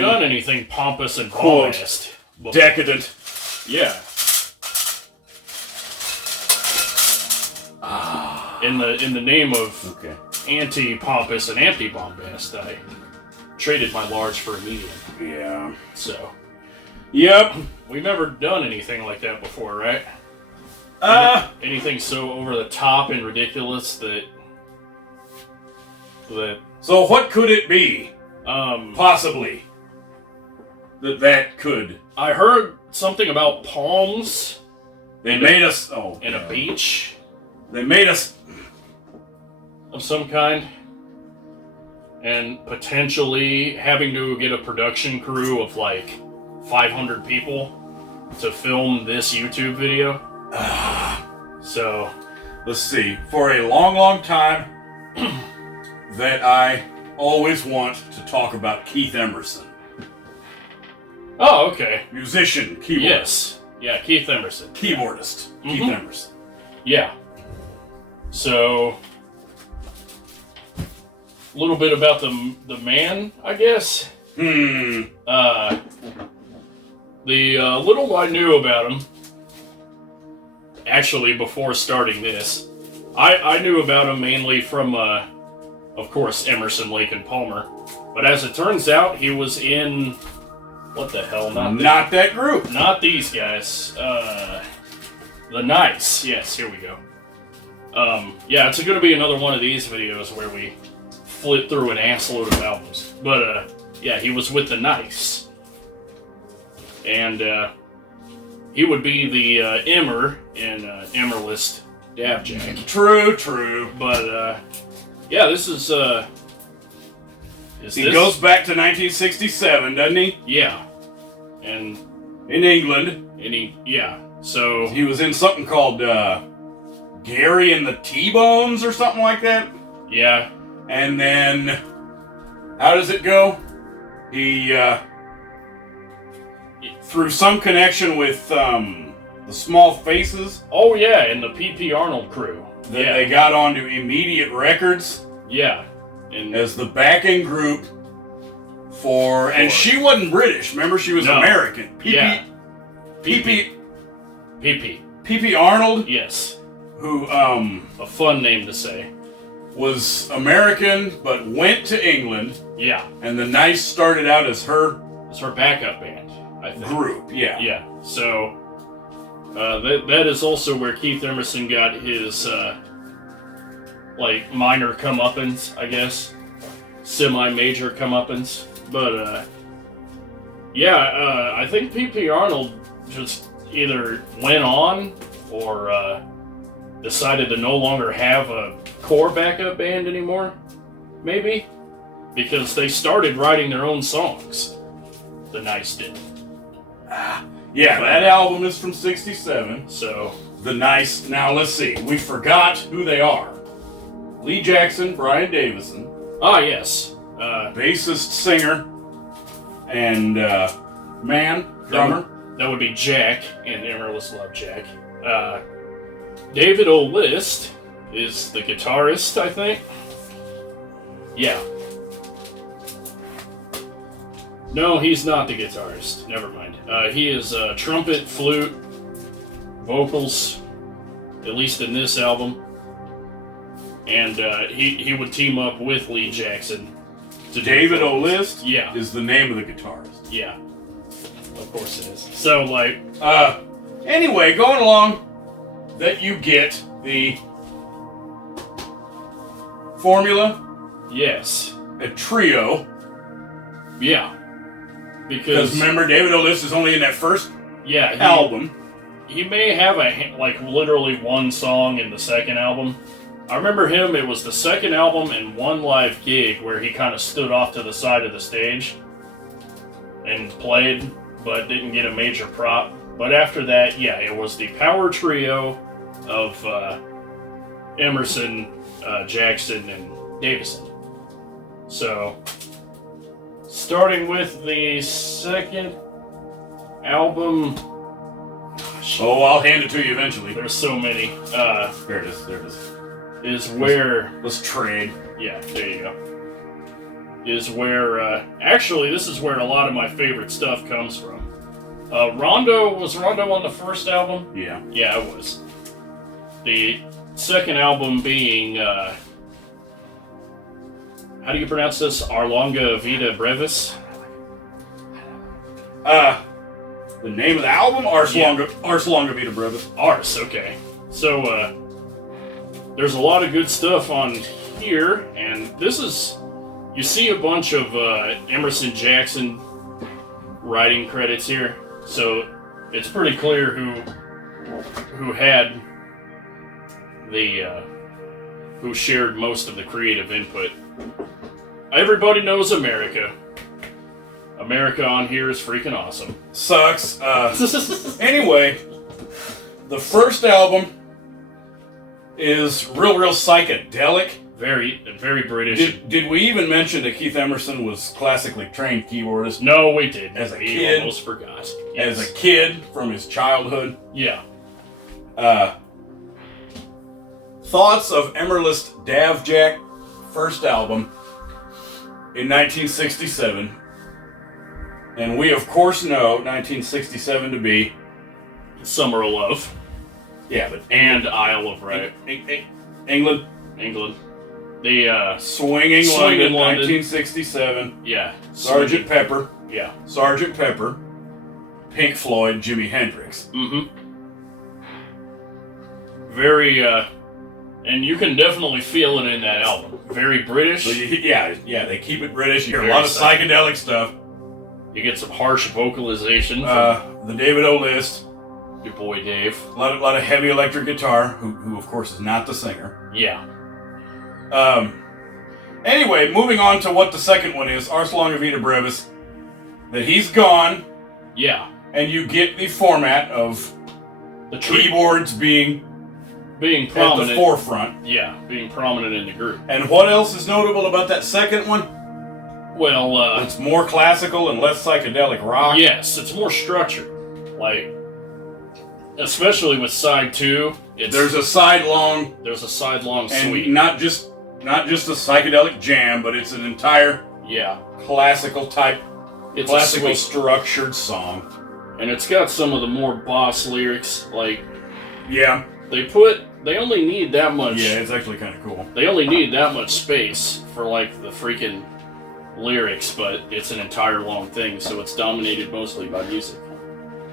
done anything pompous and quote, bombast. decadent. Yeah. In the name of anti-pompous and anti-bombast, I traded my large for a medium. Yeah. So. Yep. We've never done anything like that before, right? Anything so over the top and ridiculous that. So what could it be? Possibly. That could. I heard something about palms. They made us. Oh. And a beach. They made us. Of some kind. And potentially having to get a production crew of like 500 people to film this YouTube video. So. Let's see. For a long, long time, that I always want to talk about Keith Emerson. Oh, okay. Musician, keyboardist. Yes. Yeah, Keith Emerson. Keyboardist. Mm-hmm. Keith Emerson. Yeah. So, a little bit about the man, I guess. The little I knew about him, actually before starting this, I knew about him mainly from, of course, Emerson, Lake and Palmer. But as it turns out, he was in, what the hell, not that group. Not these guys. The Nice. Yes, here we go. Yeah, it's going to be another one of these videos where we flip through an assload of albums. But, yeah, he was with the Nice. And, he would be the, Emmer in, Emmerlist Dabjack. True. But, yeah, this is, he goes back to 1967, doesn't he? Yeah. And... in England. So... he was in something called, Gary and the T-Bones or something like that? Yeah. And then... how does it go? He, through some connection with, the Small Faces. Oh, yeah, and the P.P. Arnold crew. That they got onto Immediate Records. Yeah. And as the backing group for... and she wasn't British, remember? She was American. P.P. Arnold? Yes. Who, a fun name to say. Was American, but went to England. Yeah. And the Nice started out as her... as her backup band, I think. Group, yeah. Yeah, so... that is also where Keith Emerson got his, like, minor comeuppance, I guess. Semi-major comeuppance. But, yeah, I think P.P. Arnold just either went on or, decided to no longer have a core backup band anymore. Maybe. Because they started writing their own songs. The Nice did. Yeah, that album is from 67. So, The Nice. Now, let's see. We forgot who they are. Lee Jackson, Brian Davison. Ah, yes. Bassist, singer, and, drummer. That would be Jack in Emerless Love Jack. David O. List is the guitarist, I think. Yeah. No, he's not the guitarist. Never mind. He is trumpet, flute, vocals, at least in this album. And he would team up with Lee Jackson. David O. List yeah. is the name of the guitarist. Yeah. Of course it is. So, like... anyway, going along, that you get the formula. Yes. A trio. Yeah. Because remember, David O. List is only in that first album. He may have literally one song in the second album. I remember him, it was the second album and one live gig where he kind of stood off to the side of the stage and played, but didn't get a major prop. But after that, yeah, it was the power trio of Emerson, Jackson, and Davison. So, starting with the second album... Oh, I'll hand it to you eventually. There's so many. There it is. Is where... Let's trade. Yeah, there you go. is where, actually, this is where a lot of my favorite stuff comes from. Rondo, was Rondo on the first album? Yeah. Yeah, it was. The second album being, how do you pronounce this? Arlonga Vita Brevis? The name of the album? Ars Longa Vita Brevis. Ars, okay. So, there's a lot of good stuff on here, and this is, you see a bunch of Emerson Jackson writing credits here, so it's pretty clear who had the, who shared most of the creative input. Everybody knows America. America on here is freaking awesome. Sucks. Anyway, the first album is real psychedelic. Very British. Did we even mention that Keith Emerson was classically trained keyboardist? No, we didn't. As a we kid. Almost forgot. Yes. As a kid from his childhood. Yeah. Thoughts of Emerlist Davjack first album in 1967. And we, of course, know 1967 to be Summer of Love. Yeah, but and Isle of Wight. England. The Swinging London, 1967. Yeah. Sgt. Pepper. Yeah. Sgt. Pepper. Pink Floyd, Jimi Hendrix. Mm-hmm. Very, and you can definitely feel it in that album. Very British. So yeah, they keep it British. You hear a lot of psychedelic stuff. You get some harsh vocalization. The David O. List. Your boy Dave. A lot of heavy electric guitar, who of course is not the singer. Yeah. Anyway, moving on to what the second one is, Ars Longa Vita Brevis. That he's gone. Yeah. And you get the format of the keyboards being prominent at the forefront. Yeah, being prominent in the group. And what else is notable about that second one? Well, it's more classical and less psychedelic rock. Yes, it's more structured. Like, especially with side 2, there's a sidelong suite. And not just a psychedelic jam, but it's an entire classical type, classical structured song. And it's got some of the more boss lyrics, like they only need that much. Yeah, it's actually kind of cool. They only need that much space for like the freaking lyrics, but it's an entire long thing, so it's dominated mostly by music.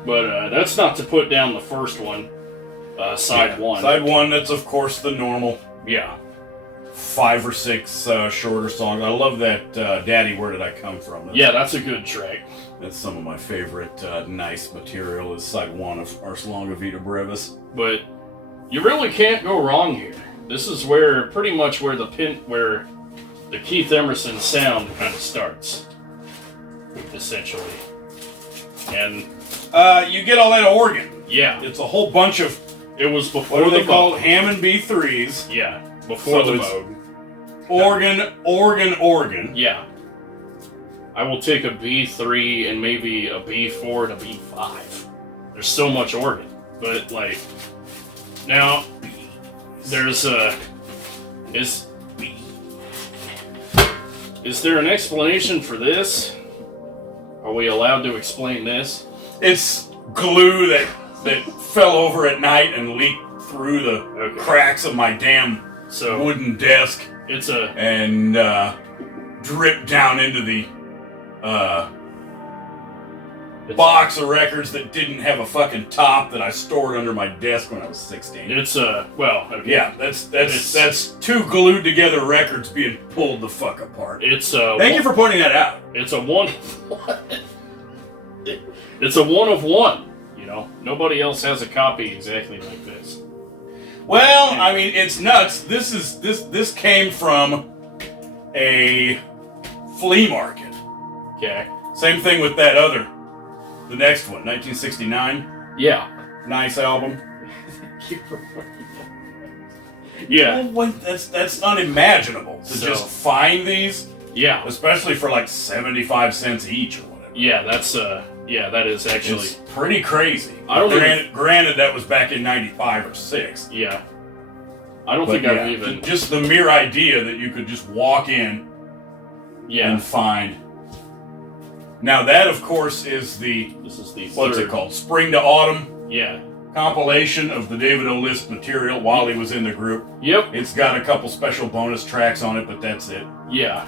But that's not to put down the first one, side 1. Side 1, that's of course the normal. Yeah. 5 or 6 shorter songs. I love that Daddy, Where Did I Come From? That's a good track. That's some of my favorite nice material is side 1 of Ars Longa Vita Brevis. But you really can't go wrong here. This is where pretty much where the Keith Emerson sound kind of starts, essentially. And you get all that organ. Yeah. It's a whole bunch of. It was before what are they called? Hammond B3s. Yeah. Before the mode. Organ. Yeah. I will take a B3 and maybe a B4 and a B5. There's so much organ. But, like, now, there's is there an explanation for this? Are we allowed to explain this? It's glue that fell over at night and leaked through the cracks of my damn wooden desk. And dripped down into the box of records that didn't have a fucking top that I stored under my desk when I was 16. Yeah, that's 2 glued together records being pulled the fuck apart. Thank you for pointing that out. It's a one. It's a one of one. You know, nobody else has a copy exactly like this. Well, I mean, it's nuts. This came from a flea market. Okay. Same thing with the next one, 1969. Yeah. Nice album. Yeah. Well, that's unimaginable to just find these. Yeah. Especially for like 75 cents each or whatever. Yeah, that is actually it's pretty crazy. Granted, that was back in 95 or 6. Yeah. I don't think I've even just the mere idea that you could just walk in and find. Now that, of course, is the what's it called? Spring to Autumn. Yeah. Compilation of the David O. List material while he was in the group. Yep. It's got a couple special bonus tracks on it, but that's it. Yeah.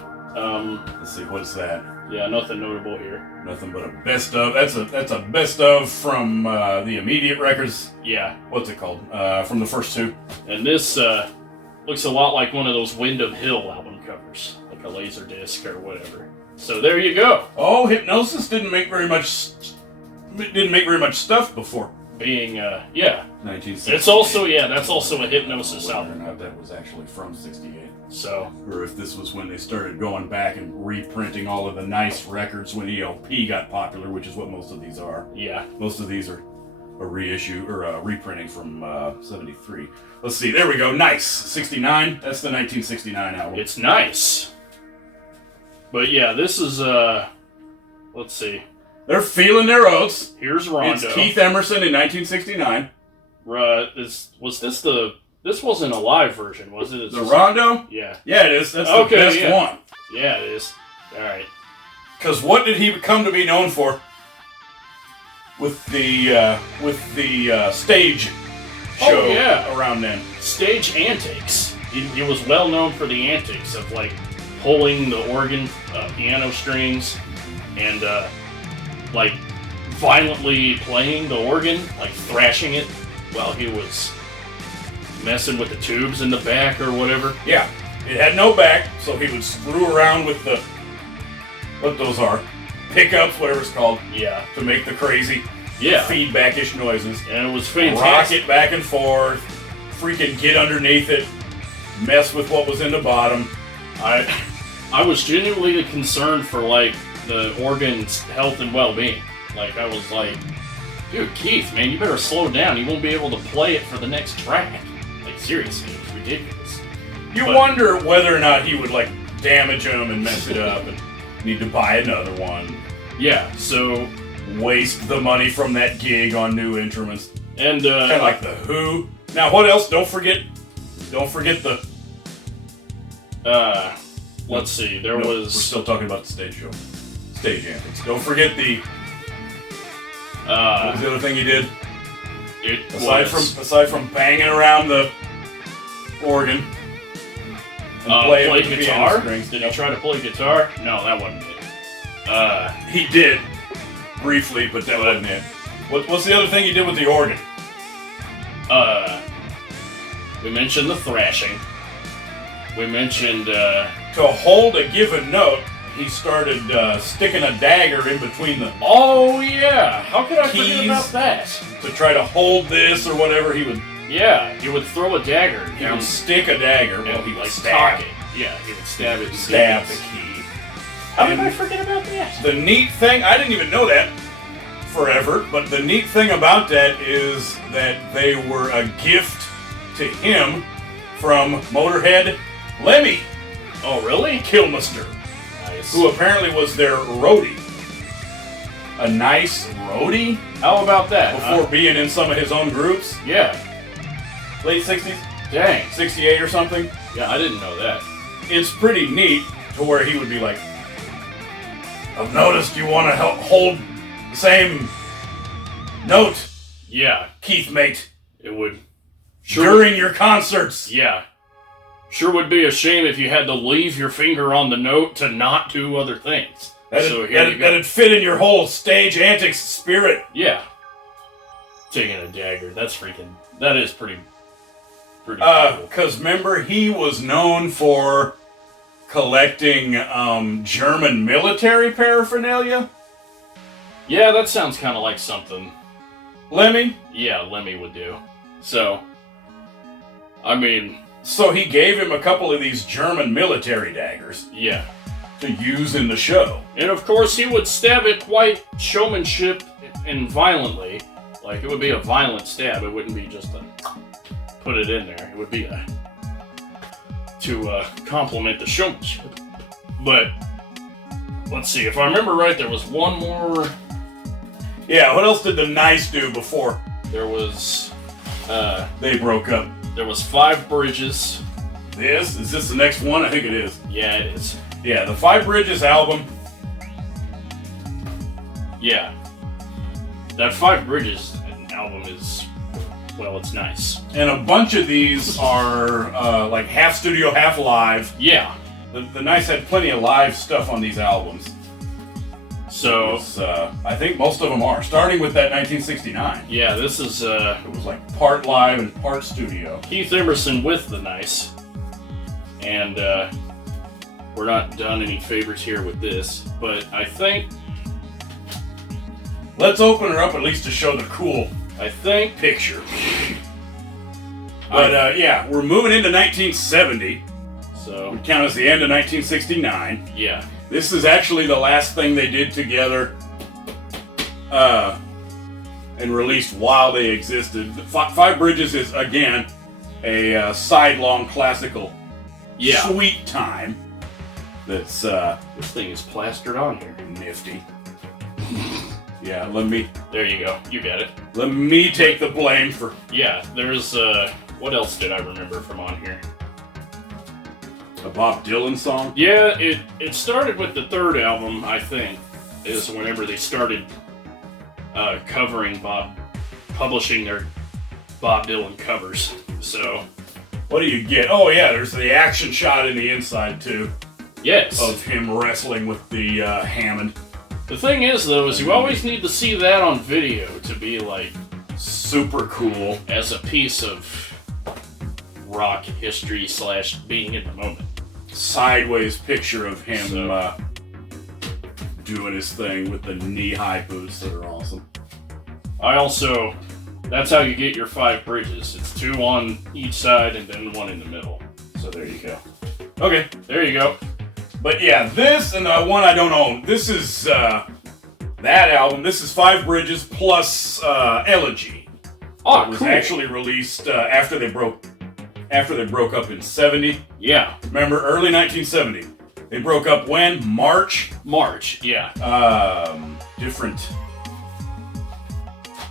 Let's see, what's that? Yeah, nothing notable here. Nothing but a best of. That's a best of from the immediate records. Yeah. What's it called? From the first two. And this looks a lot like one of those Wind of Hill album covers, like a laser disc or whatever. So there you go. Oh, Hypnosis didn't make very much stuff before. Being 1960. It's also that's also a Hypnosis album. Whether or not that was actually from '68. So, or if this was when they started going back and reprinting all of the nice records when ELP got popular, which is what most of these are. Yeah. Most of these are a reissue or a reprinting from '73. Let's see. There we go. Nice. '69. That's the 1969 album. It's nice. But yeah, this is let's see. They're feeling their oats. Here's Rondo. It's Keith Emerson in 1969. This wasn't a live version, was it? The Rondo? Yeah. Yeah, it is. That's the best one. Yeah, it is. All right. Because what did he come to be known for? With the stage show around then. Stage antics. He was well known for the antics of like pulling the organ, piano strings, and like violently playing the organ, like thrashing it while he was messing with the tubes in the back or whatever. Yeah, it had no back, so he would screw around with the what those are, pickups, whatever it's called. Yeah, to make the crazy feedback-ish noises. And it was fantastic. Rock it back and forth, freaking get underneath it, mess with what was in the bottom. I was genuinely concerned for like the organ's health and well-being. Like I was like, dude, Keith, man, you better slow down. You won't be able to play it for the next track. Like seriously, it's ridiculous. You wonder whether or not he would like damage them and mess it up and need to buy another one. Yeah, so waste the money from that gig on new instruments. And kind of like the Who. Now, what else? Don't forget the. Let's see. Was. We're still talking about the stage show. Stage antics. Don't forget the. What was the other thing he did? Aside from banging around the organ. And play guitar? Did he try to play guitar? No, that wasn't it. He did. Briefly, but that wasn't it. What's the other thing he did with the organ? We mentioned the thrashing. We mentioned, to hold a given note, he started sticking a dagger in between the Oh, yeah! How could I forget about that? To try to hold this or whatever, he would... Yeah, he would throw a dagger. He would stick a dagger while he would stab it. Yeah, he would stab it. Stab the key. How did I forget about that? The neat thing, I didn't even know that forever, but the neat thing about that is that they were a gift to him from Motorhead Lemmy. Oh, really? Kilmister. Nice. Who apparently was their roadie. A nice roadie? How about that? Before being in some of his own groups? Yeah. Late 60s? Dang. 68 or something? Yeah, I didn't know that. It's pretty neat to where he would be like, I've noticed you want to hold the same note. Yeah. Keith, mate. It would. During your concerts. Yeah. Sure would be a shame if you had to leave your finger on the note to not do other things. That'd fit in your whole stage antics spirit. Yeah. Taking a dagger. That is pretty cool. Because remember, he was known for collecting German military paraphernalia? Yeah, that sounds kind of like something Lemmy? Yeah, Lemmy would do. So, I mean... So he gave him a couple of these German military daggers. Yeah. To use in the show. And of course he would stab it quite showmanship and violently. Like, it would be a violent stab. It wouldn't be just a... put it in there. It would be to complement the showmanship. But, let's see. If I remember right, there was one more... Yeah, what else did the Nice do before? There was... they broke up. There was 5 bridges. Is this the next one? I think it is. Yeah, it is. Yeah, the Five Bridges album. Yeah. That Five Bridges album is, well, it's nice. And a bunch of these are like half studio, half live. Yeah. The Nice had plenty of live stuff on these albums. So, I think most of them are, starting with that 1969. Yeah, this is, it was like part live and part studio. Keith Emerson with the Nice. And, we're not done any favors here with this, but I think... Let's open her up at least to show the cool picture. But, yeah, we're moving into 1970. So... We count as the end of 1969. Yeah. This is actually the last thing they did together and released while they existed. Five Bridges is, again, a sidelong classical sweet time that's... this thing is plastered on here. Nifty. Yeah, let me... There you go. You got it. Let me take the blame for... Yeah, there's... what else did I remember from on here? A Bob Dylan song? Yeah, it started with the third album, I think, is whenever they started publishing their Bob Dylan covers. So... What do you get? Oh yeah, there's the action shot in the inside, too. Yes. Of him wrestling with the Hammond. The thing is, though, is you always need to see that on video to be, like... super cool. As a piece of rock history / being in the moment. Sideways picture of him doing his thing with the knee-high boots that are awesome. That's how you get your Five Bridges. It's 2 on each side and then 1 in the middle. So there you go. Okay, there you go. But yeah, this and the one I don't own. This is that album. This is Five Bridges plus Elegy. Oh, it was cool. actually released after they broke up in 70. Yeah. Remember, early 1970. They broke up when? March, yeah. Different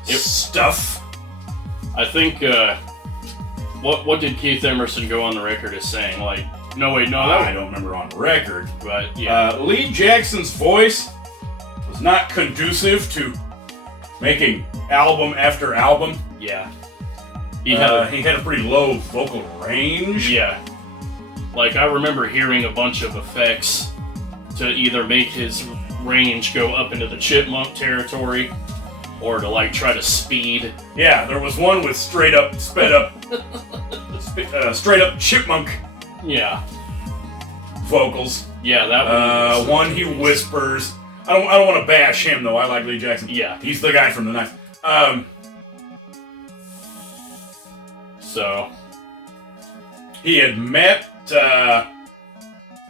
stuff. I think, what did Keith Emerson go on the record as saying? Like, I don't remember on record. But, yeah. Lee Jackson's voice was not conducive to making album after album. Yeah. He had a pretty low vocal range. Yeah. Like, I remember hearing a bunch of effects to either make his range go up into the chipmunk territory or to, like, try to speed. Yeah, there was one with straight up chipmunk vocals. Yeah, that one he whispers. I don't want to bash him, though. I like Lee Jackson. Yeah. He's the guy from the Nice. So, he had met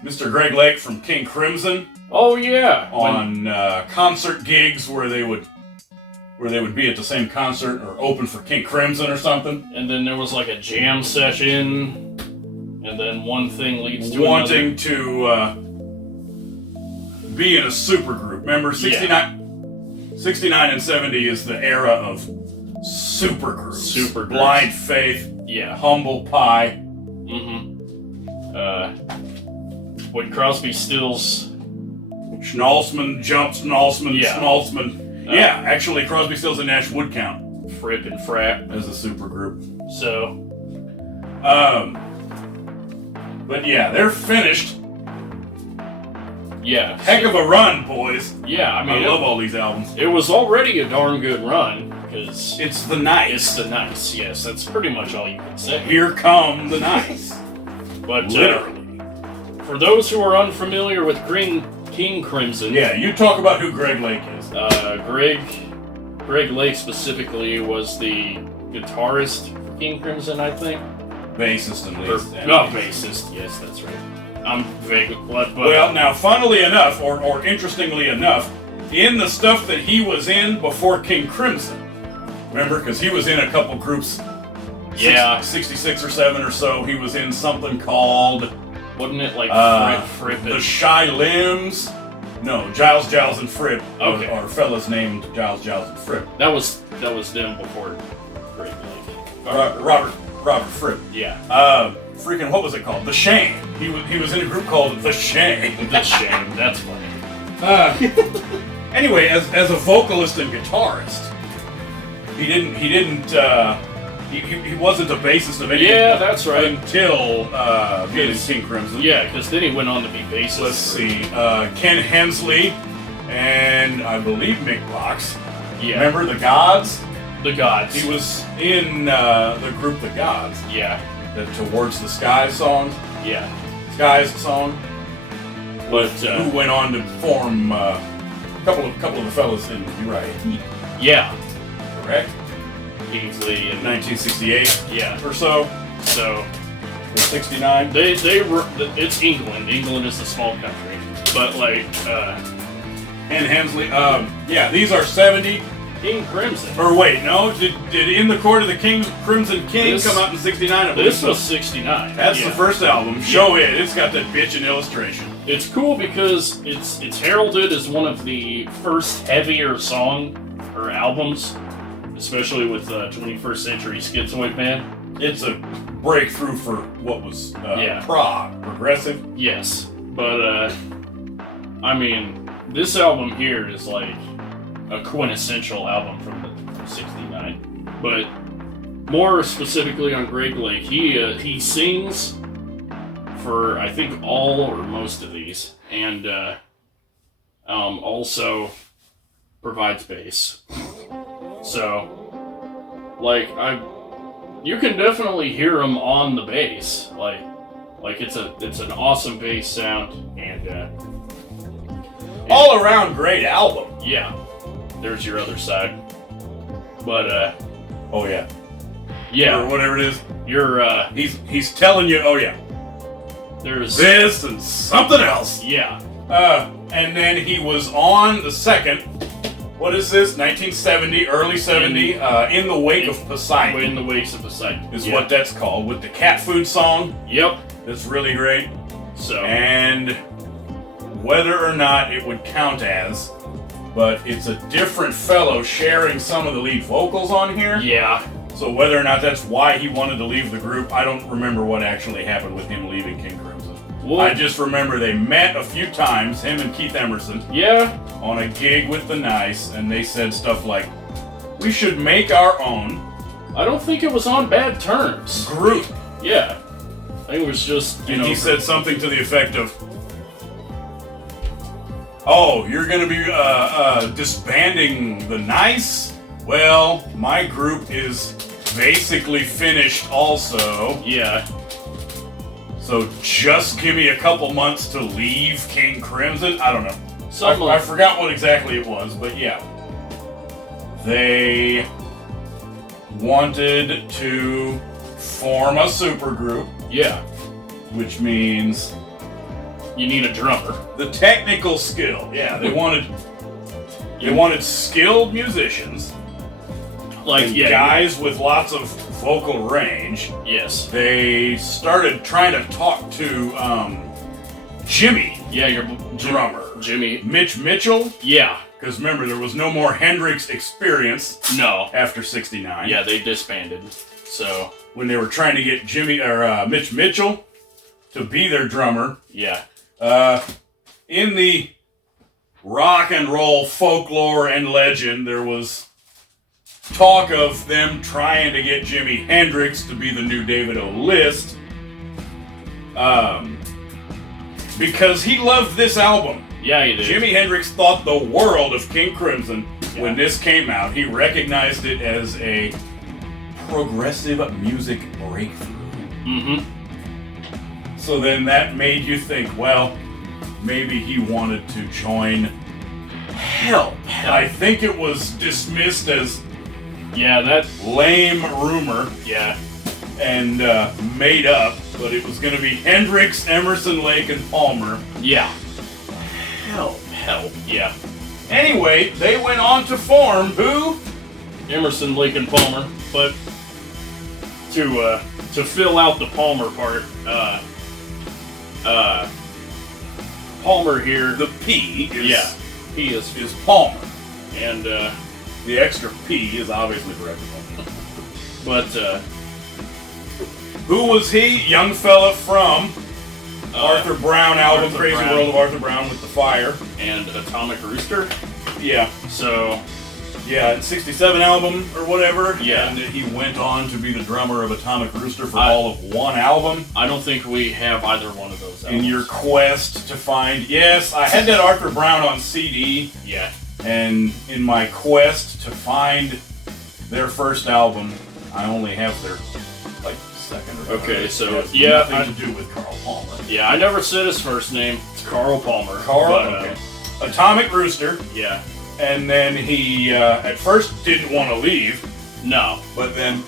Mr. Greg Lake from King Crimson. Oh yeah, on concert gigs where they would be at the same concert or open for King Crimson or something. And then there was like a jam session, and then one thing leads to wanting to be in a supergroup. Remember, 69 and 70 is the era of supergroups. Blind Faith. Yeah. Humble Pie. When Crosby, Stills... Schnalzman, Schnalzman. Yeah, actually, Crosby, Stills and Nash would count. Fripp and Frapp. As a supergroup. So... But yeah, they're finished. Yeah. Heck of a run, boys. Yeah, I mean... I love all these albums. It was already a darn good run, because... It's the Nice. It's the Nice, yes. That's pretty much all you can say. Here come the Nice. But, literally. For those who are unfamiliar with King Crimson... Yeah, you talk about who Greg Lake is. Greg Lake specifically was the guitarist for King Crimson, I think. Bassist and lead. Bassist. Yes, that's right. I'm vague. But well, now, funnily enough, or interestingly enough, in the stuff that he was in before King Crimson, remember, because he was in a couple groups. Yeah, 66 or 7 or so. He was in something called. Wasn't it like Fripp? The Shy Limbs. No, Giles, and Fripp. Okay. Are fellas named Giles, and Fripp. That was them before Greg Lake. Robert Fripp. Yeah. freaking, what was it called? The Shame. He was in a group called The Shame. The Shame. That's funny. Anyway, as a vocalist and guitarist, he wasn't a bassist of anything. Yeah, that's right. Until being King Crimson. Yeah, because then he went on to be bassist. Let's see, Ken Hensley and I believe Mick Box. Yeah. Remember the Gods? The Gods. He was in the group The Gods. Yeah. The Towards the Skies song. Yeah. Skies song. But who went on to form a couple of the fellas in Uriah Heep. Yeah. Correct? Kingsley in 1968. Yeah. Or so. So. 69. They were. It's England. England is a small country. But like. And Hensley. Yeah, these are 70. King Crimson. Or wait, no? Did In the Court of the Crimson King come out in 69? This was 69. That's the first album. Show it. It's got that bitchin' illustration. It's cool because it's heralded as one of the first heavier song or albums, especially with 21st Century Schizoid Band. It's a breakthrough for what was prog, progressive. Yes, but I mean, this album here is like a quintessential album from '69. But more specifically on Greg Lake, he sings for I think all or most of these, and also provides bass. So, like you can definitely hear him on the bass. Like it's an awesome bass sound, and all around great album. Yeah. There's your other side. But oh yeah. Yeah. Or whatever it is. You're he's telling you, oh yeah. There's this and something else. Yeah. And then he was on the second. What is this? 1970, early 70, In the Wake of Poseidon. In the Wakes of Poseidon. Is what that's called, with the cat food song. Yep. That's really great. So. And whether or not it would count as, but it's a different fellow sharing some of the lead vocals on here. Yeah. So whether or not that's why he wanted to leave the group, I don't remember what actually happened with him leaving King Crimson. Well, I just remember they met a few times, him and Keith Emerson. Yeah. On a gig with the Nice, and they said stuff like, we should make our own. I don't think it was on bad terms. Group. Yeah. I think it was just, you know. He said something to the effect of, oh, you're going to be disbanding the Nice? Well, my group is basically finished also. Yeah. So just give me a couple months to leave King Crimson? I don't know. I forgot what exactly it was, but yeah. They wanted to form a supergroup. Yeah. Which means you need a drummer. The technical skill. Yeah, they wanted skilled musicians. Like guys with lots of vocal range. Yes. They started trying to talk to Jimmy. Yeah, your drummer. Jimmy. Mitch Mitchell. Yeah. Because remember, there was no more Hendrix experience. No. After '69. Yeah, they disbanded. So when they were trying to get Jimmy or Mitch Mitchell to be their drummer. Yeah. In the rock and roll folklore and legend, there was talk of them trying to get Jimi Hendrix to be the new David O. List. Because he loved this album. Yeah, he did. Jimi Hendrix thought the world of King Crimson when this came out. He recognized it as a progressive music breakthrough. Mm-hmm. So then that made you think, well, maybe he wanted to join Help. I think it was dismissed as that lame rumor. Yeah. And made up, but it was going to be Hendrix, Emerson, Lake, and Palmer. Yeah. Help. Yeah. Anyway, they went on to form who? Emerson, Lake, and Palmer. But to fill out the Palmer part, Palmer here. The P is P is Palmer, and the extra P is obviously for everyone. But Who was he? Young fella from Arthur Brown album, Arthur Crazy Brown. World of Arthur Brown with the Fire. And Atomic Rooster. Yeah. So, yeah, 67 album or whatever. Yeah. And he went on to be the drummer of Atomic Rooster for all of one album. I don't think we have either one of those albums. In your quest to find... Yes, I had that Arthur Brown on CD. Yeah. And in my quest to find their first album, I only have their, second or third. Okay, so, nothing to do with Carl Palmer. Yeah, I never said his first name. It's Carl Palmer. Okay. Atomic Rooster. Yeah. And then he, at first, didn't want to leave. No. But then...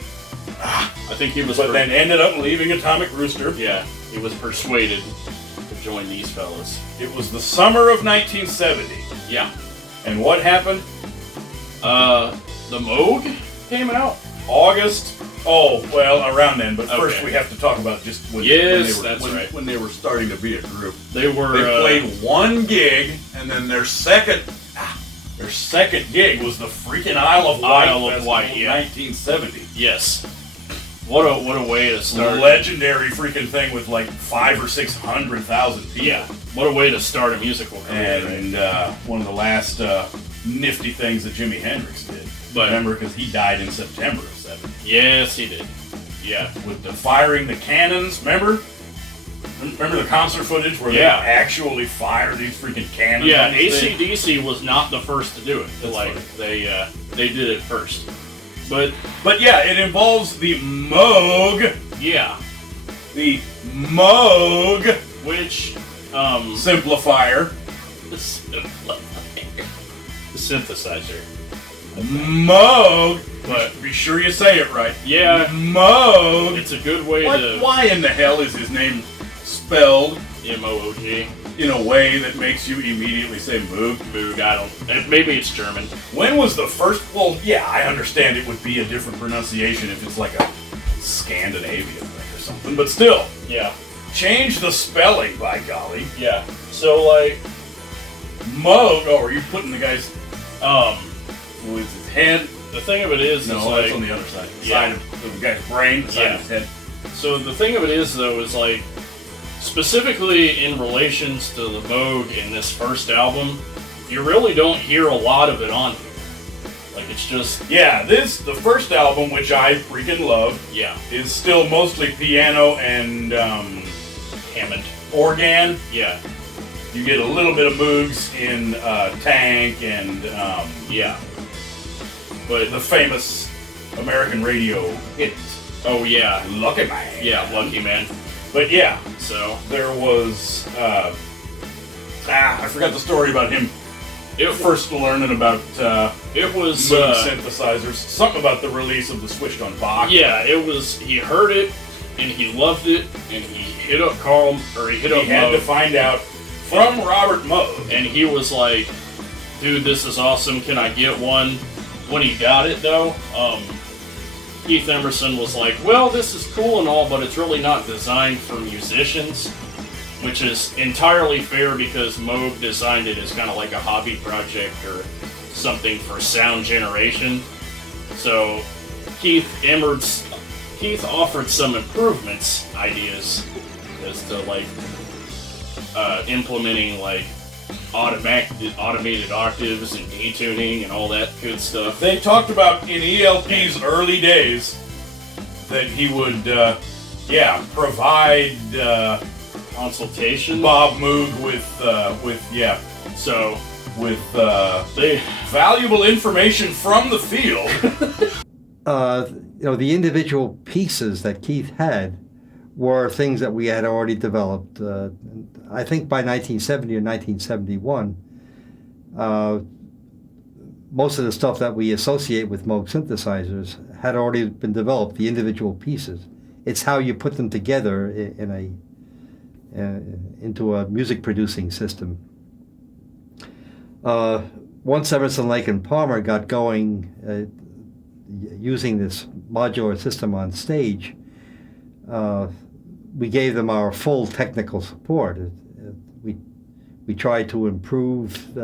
I think he was... But then ended up leaving Atomic Rooster. Yeah, he was persuaded to join these fellas. It was the summer of 1970. Yeah. And what happened? The Moog came out? August. Oh, well, around then. But first Okay. we have to talk about just when, when they were starting to be a group. They played one gig, and then their second gig was the freaking Isle of Wight. Isle of Wight, in yeah. 1970. Yes. What a way to start. Legendary freaking thing with 500,000 or 600,000 people. Yeah. What a way to start a musical career. And one of the last nifty things that Jimi Hendrix did. But remember, because he died in September of 70. Yes, he did. Yeah. With the firing the cannons, remember? Remember the concert footage where they actually fire these freaking cannons? Yeah, on the stage? AC/DC was not the first to do it. They did it first. But yeah, it involves the Moog. Yeah. The Moog. Which, Simplifier. The synthesizer. Moog. But be sure you say it right. Yeah. Moog. It's a good way to... Why in the hell is his name spelled M-O-O-G? In a way that makes you immediately say Moog? Moog, I don't... Maybe it's German. When was the first... Well, yeah, I understand it would be a different pronunciation if it's like a Scandinavian thing or something, but still. Yeah. Change the spelling, by golly. Yeah. So, Moog... Oh, are you putting the guy's... With his head? The thing of it is... No, that's on the other side. The side of the guy's brain, the side of his head. So the thing of it is, though, is specifically in relations to the Moog in this first album, you really don't hear a lot of it on here. It's just... Yeah, the first album, which I freaking love, is still mostly piano and, Hammond. Organ. Yeah. You get a little bit of Moogs in, Tank and, yeah. But the famous American radio hit. Oh, yeah. Lucky Man. Yeah, Lucky Man. But yeah, so there was, I forgot the story about him. First learning about it was Moog synthesizers. Something about the release of the Switched on Bach. Yeah, it was. He heard it and he loved it, and he hit up Carl, or he hit up Moog. He had to find out from Robert Moog, and he was like, "Dude, this is awesome. Can I get one?" When he got it, though, Keith Emerson was like, "Well, this is cool and all, but it's really not designed for musicians," which is entirely fair because Moog designed it as kind of like a hobby project or something for sound generation. So Keith offered some improvements ideas as to implementing automated octaves and detuning and all that good stuff. They talked about in ELP's early days that he would, provide consultation. Bob Moog with valuable information from the field. The individual pieces that Keith had were things that we had already developed. I think by 1970 or 1971, most of the stuff that we associate with Moog synthesizers had already been developed, the individual pieces. It's how you put them together into a music producing system. Once Emerson, Lake and Palmer got going using this modular system on stage, we gave them our full technical support. We tried to improve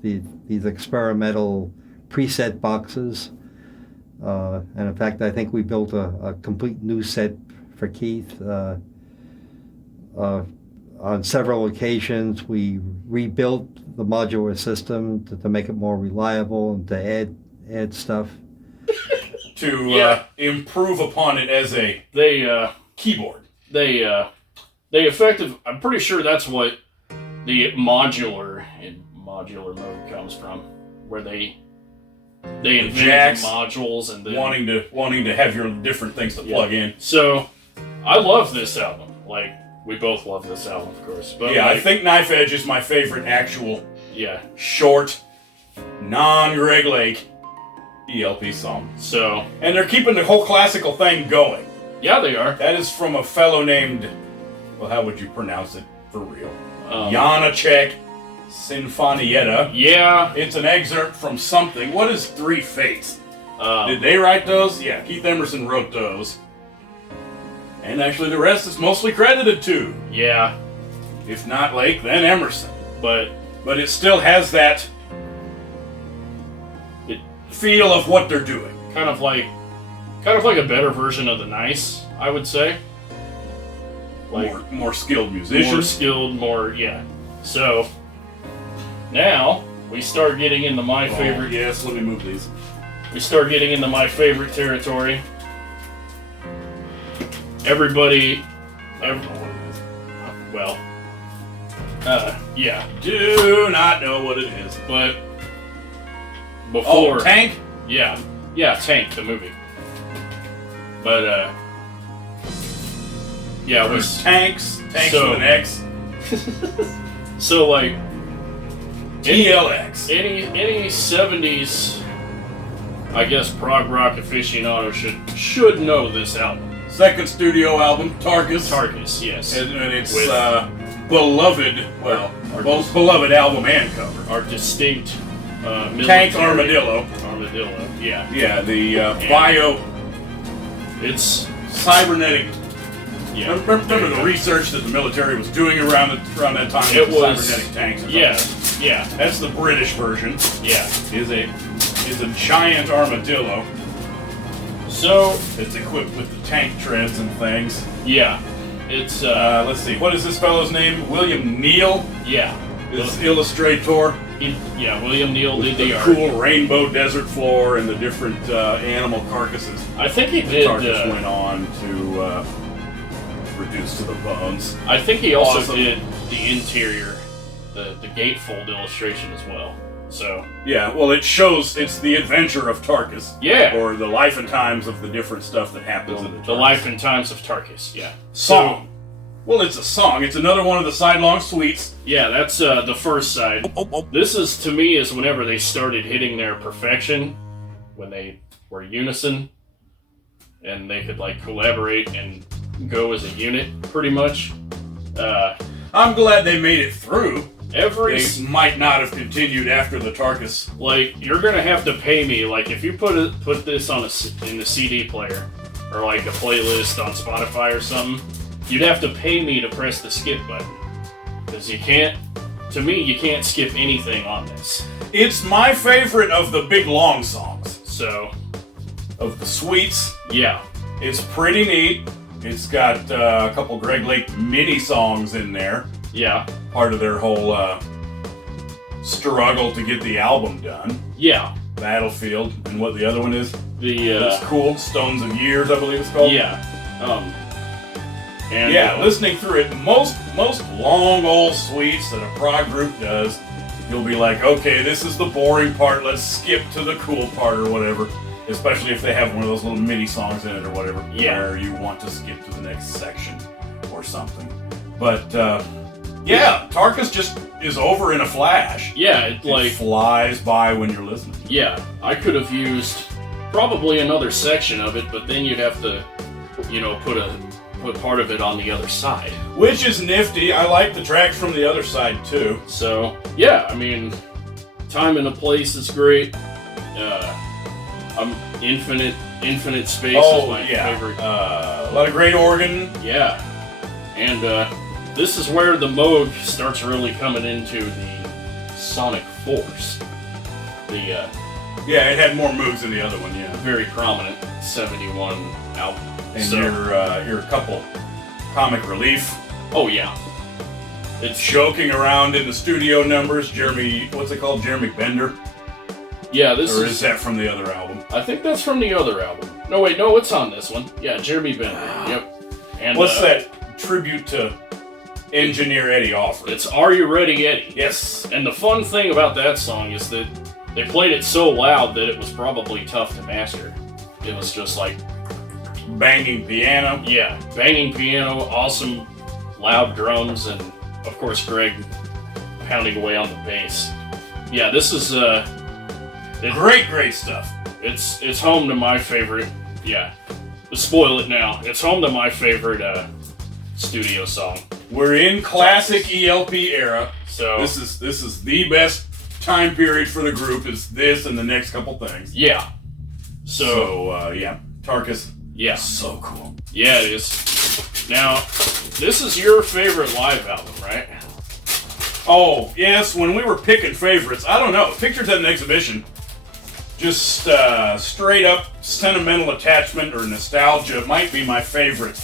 these experimental preset boxes. And in fact, I think we built a complete new set for Keith. On several occasions, we rebuilt the modular system to make it more reliable and to add stuff. To improve upon it as a keyboard. They effective. I'm pretty sure that's what the modular mode comes from, where they invented the modules and then wanting to have your different things to plug in. So I love this album. Like, we both love this album, of course. But yeah, I think Knife Edge is my favorite actual short, non-Greg Lake ELP song. So, and they're keeping the whole classical thing going. Yeah, they are. That is from a fellow named, well, how would you pronounce it for real? Janacek Sinfonietta. Yeah. It's an excerpt from something. What is Three Fates? Did they write those? Yeah, Keith Emerson wrote those. And actually the rest is mostly credited to. Yeah. If not Lake, then Emerson. But it still has that feel of what they're doing. Kind of like a better version of the Nice, I would say. Like more skilled musicians. More skilled, So now we start getting into my favorite. Yes, let me move these. We start getting into my favorite territory. Everybody. I don't know what it is. Well. Yeah. Do not know what it is. But before. Tank? Yeah. Yeah, Tank, the movie. But, yeah, it was... Tanks with an X. So, like... TLX. Any 70s, I guess, prog rock aficionado should know this album. Second studio album, Tarkus. Tarkus, yes. And it's beloved, both beloved album and cover. Our distinct Tank Armadillo. Armadillo, yeah. Yeah, the bio... It's... cybernetic... Yeah. Remember the research that the military was doing around that time? It was... cybernetic tanks. Yeah. That's the British version. Yeah. Is a giant armadillo. So... it's equipped with the tank treads and things. Yeah. It's, let's see, what is this fellow's name? William Neal? Yeah. Is illustrator. William Neal did the art. Cool rainbow desert floor and the different animal carcasses. I think he did... Tarkus went on to reduce to the bones. I think he also did the interior, the gatefold illustration as well. So... yeah, well, it shows it's the adventure of Tarkus. Yeah. Or the life and times of the different stuff that happens in the Tarkus. The life and times of Tarkus, yeah. Song. Well, it's a song. It's another one of the sidelong suites. Yeah, that's the first side. This is, to me, is whenever they started hitting their perfection, when they were unison, and they could, like, collaborate and go as a unit, pretty much. I'm glad they made it through. They might not have continued after the Tarkus. Like, you're gonna have to pay me, like, if you put this on in the CD player, or like a playlist on Spotify or something, you'd have to pay me to press the skip button. Because you can't skip anything on this. It's my favorite of the big long songs. So, of the suites. Yeah. It's pretty neat. It's got a couple Greg Lake mini songs in there. Yeah. Part of their whole struggle to get the album done. Yeah. Battlefield, and what the other one is. It's cool. Stones of Years, I believe it's called. Yeah. And listening through it, most long old suites that a prog group does, you'll be like, okay, this is the boring part, let's skip to the cool part or whatever. Especially if they have one of those little mini songs in it or whatever, where you want to skip to the next section or something. But, Tarkus just is over in a flash. Yeah, it flies by when you're listening. Yeah, I could have used probably another section of it, but then you'd have to, put part of it on the other side. Which is nifty. I like the tracks from the other side, too. So, yeah, I mean, Time and a Place is great. Infinite Space is my favorite. A lot of great organ. Yeah. And this is where the Moog starts really coming into the sonic force. The Yeah, it had more moves than the other one, yeah. Very prominent 71 album. And so, your couple comic relief. Oh, yeah. It's joking around in the studio numbers. Jeremy, what's it called? Jeremy Bender? Yeah, Or is that from the other album? I think that's from the other album. No, wait, no, it's on this one. Yeah, Jeremy Bender. Yep. And what's that tribute to Engineer Eddie Offord? It's Are You Ready, Eddie? Yes. And the fun thing about that song is that they played it so loud that it was probably tough to master. It was just like banging piano. Yeah, banging piano, awesome loud drums, and of course Greg pounding away on the bass. Yeah, this is great stuff. It's home to my favorite. Yeah, spoil it now. It's home to my favorite studio song. We're in classic ELP era, so this is the best time period for the group. Is this and the next couple things? Yeah. So yeah, Tarkus. Yeah. So cool. Yeah, it is. Now, this is your favorite live album, right? Oh, yes, when we were picking favorites, I don't know. Pictures at an Exhibition, just straight up sentimental attachment or nostalgia might be my favorite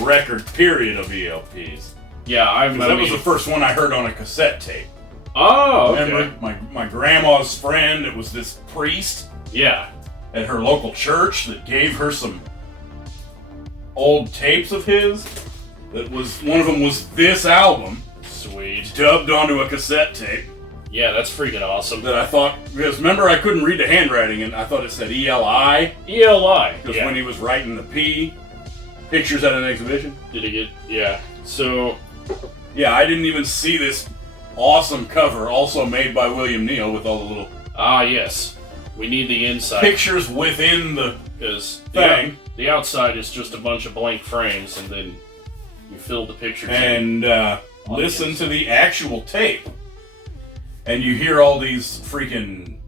record, period, of ELPs. Yeah, that was the first one I heard on a cassette tape. Oh, okay. Remember my grandma's friend, it was this priest. Yeah. At her local church that gave her some old tapes of his. That was one of them was this album. Sweet. Dubbed onto a cassette tape. Yeah, that's freaking awesome. That I thought, because remember I couldn't read the handwriting and I thought it said ELI. ELI. Because when he was writing the P, Pictures at an Exhibition. Did he get, yeah. So. Yeah, I didn't even see this awesome cover, also made by William Neal with all the little. Ah, yes. We need the inside. Pictures within the thing. The outside is just a bunch of blank frames, and then you fill the pictures in. And listen to the actual tape. And you hear all these freaking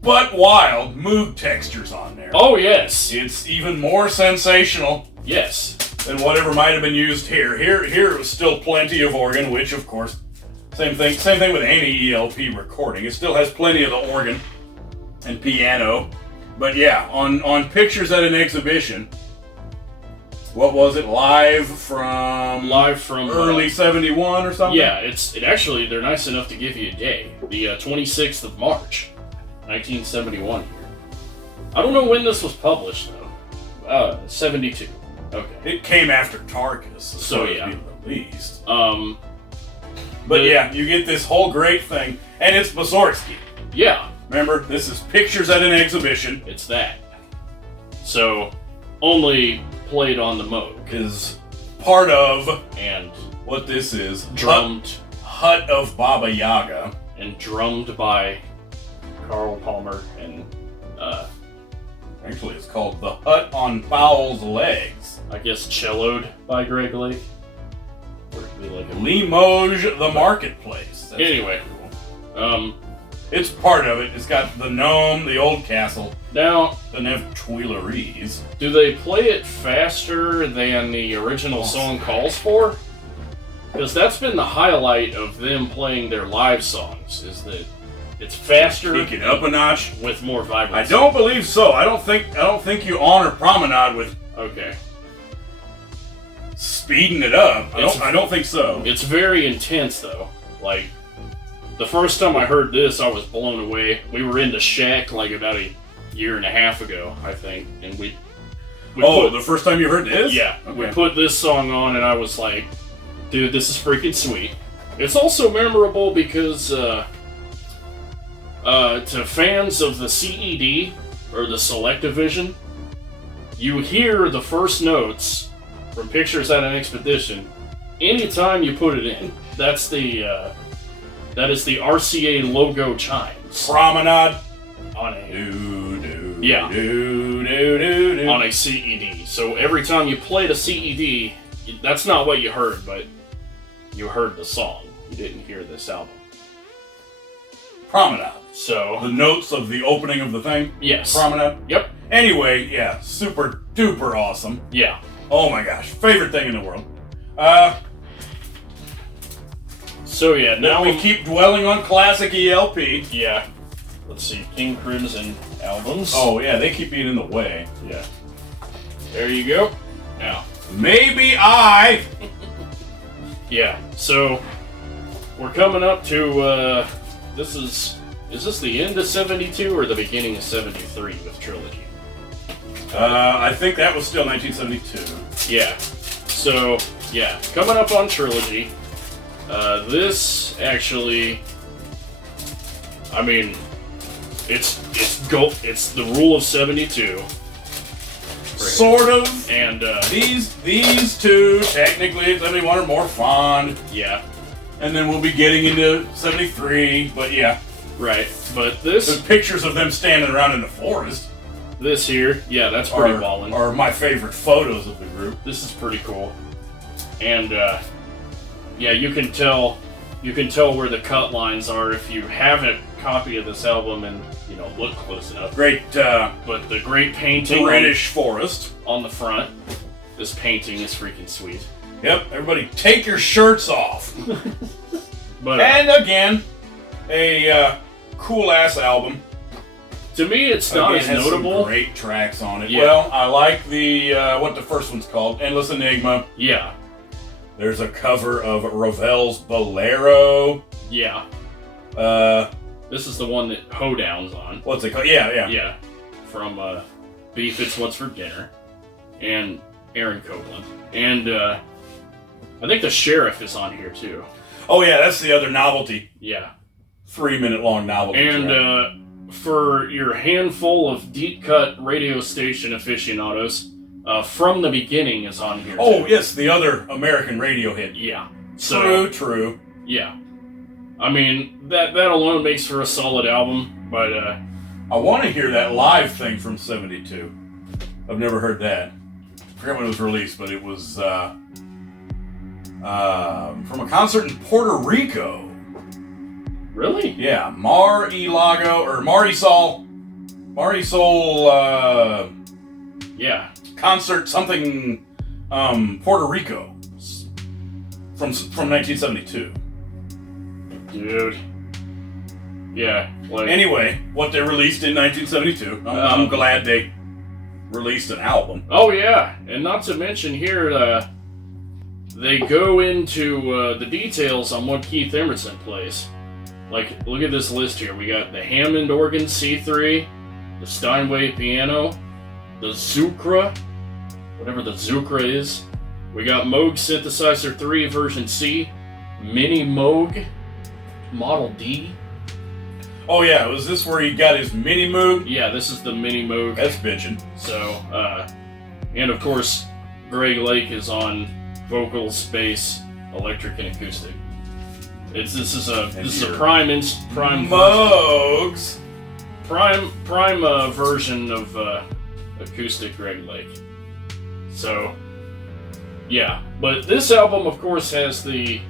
butt wild mood textures on there. Oh, yes. It's even more sensational. Yes. Than whatever might have been used here. Here it was still plenty of organ, which of course, same thing with any ELP recording. It still has plenty of the organ and piano. But yeah, on Pictures at an Exhibition, what was it? Live from early 71 or something? Yeah, it actually, they're nice enough to give you a day. The 26th of March, 1971 here. I don't know when this was published though. 72. Okay. It came after Tarkus, so yeah. To be released. But yeah, you get this whole great thing, and it's Mussorgsky. Yeah. Remember, this is Pictures at an Exhibition. It's that. So, only played on the Moog. Is part of, and what this is, drummed Hut of Baba Yaga. And drummed by Carl Palmer and, actually it's called The Hut on Fowl's Legs. I guess celloed by Greg Lake. Or be like Limoges, the Marketplace. That's anyway, cool. It's part of it. It's got the gnome, the old castle. Now, doesn't have Tuileries. Do they play it faster than the original song calls for? Because that's been the highlight of them playing their live songs, is that it's faster. Kick it up a notch with more vibrancy. I don't believe so. I don't think you honor Promenade with speeding it up. I don't think so. It's very intense though. Like the first time I heard this, I was blown away. We were in the shack like about a year and a half ago, I think, and we the first time you heard this? Yeah, okay. We put this song on, and I was like, dude, this is freaking sweet. It's also memorable because to fans of the CED or the Select-O-Vision, you hear the first notes from Pictures at an Expedition anytime you put it in. That is the RCA logo chimes. Promenade on a do on a CED. So every time you played a CED, that's not what you heard, but you heard the song. You didn't hear this album. Promenade. So the notes of the opening of the thing. Yes. Promenade. Yep. Anyway, yeah, super duper awesome. Yeah. Oh my gosh, favorite thing in the world. So yeah, now we keep dwelling on classic ELP. Yeah. let's see, King Crimson albums. Oh, yeah, they keep being in the way. Yeah. There you go. Now. Maybe I... Yeah, so we're coming up to, is this the end of 72 or the beginning of 73 with Trilogy? I think that was still 1972. Yeah. So, yeah, coming up on Trilogy. This actually, I mean, it's the rule of 72. Sort of. And these two, technically, 71 are more fond. Yeah. And then we'll be getting into 73, but yeah. Right. But this... The pictures of them standing around in the forest. This here, yeah, that's pretty ballin'. Are my favorite photos of the group. This is pretty cool. And, yeah, you can tell where the cut lines are if you have a copy of this album and, you know, look close enough. Great, but the great painting... British forest. On the front. This painting is freaking sweet. Yep, everybody take your shirts off. But, and again, a cool-ass album. To me, it's not as notable. Some great tracks on it. Yeah. Well, I like the, what the first one's called, Endless Enigma. Yeah. There's a cover of Ravel's Bolero. Yeah. This is the one that Hoedown's on. What's it called? Yeah. Yeah. From Beef It's What's for Dinner. And Aaron Copland. And I think the Sheriff is on here too. Oh yeah, that's the other novelty. Yeah. 3-minute long novelty. And for your handful of deep cut radio station aficionados, From the Beginning is on here. Oh, too. yes, the other American radio hit. Yeah. True. Yeah. I mean, that alone makes for a solid album, but I want to hear that live thing from 72. I've never heard that. I forget when it was released, but it was from a concert in Puerto Rico. Really? Yeah, Marisol, yeah. Concert something, Puerto Rico, from 1972. Dude. Yeah. Like. Anyway, what they released in 1972. I'm glad they released an album. Oh yeah, and not to mention here, they go into the details on what Keith Emerson plays. Like, look at this list here. We got the Hammond organ C3, the Steinway piano, the Zucra, whatever the Zucra is. We got Moog Synthesizer 3 version C, Mini Moog, Model D. Oh yeah, was this where he got his Mini Moog? Yeah, this is the Mini Moog. That's bitchin'. So, and of course, Greg Lake is on vocals, bass, electric, and acoustic. This is a prime Moogs. Prime version of acoustic Greg Lake. So, yeah. But this album, of course, has the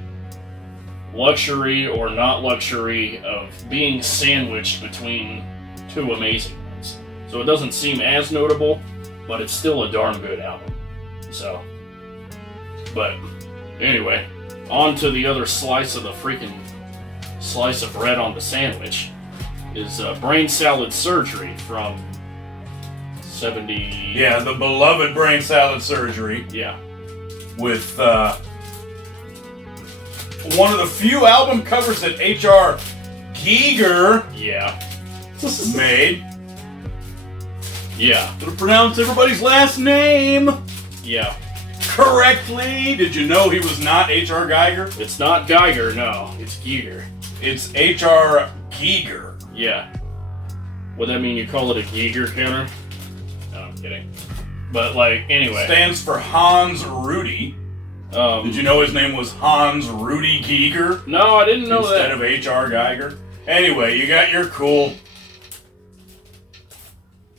luxury or not luxury of being sandwiched between two amazing ones. So it doesn't seem as notable, but it's still a darn good album. So, but anyway, on to the other slice of the freaking slice of bread on the sandwich is Brain Salad Surgery from 70... Yeah, the beloved Brain Salad Surgery. Yeah. With one of the few album covers that H.R. Giger made. Yeah. To pronounce everybody's last name correctly. Did you know he was not H.R. Geiger? It's not Geiger, no. It's Giger. It's H.R. Giger. Yeah. Would that mean you call it a Giger counter? No, I'm kidding. But, like, anyway. Stands for Hans Rudy. Did you know his name was Hans Rudy Giger? No, I didn't know instead that. of H.R. Geiger. Anyway, you got your cool...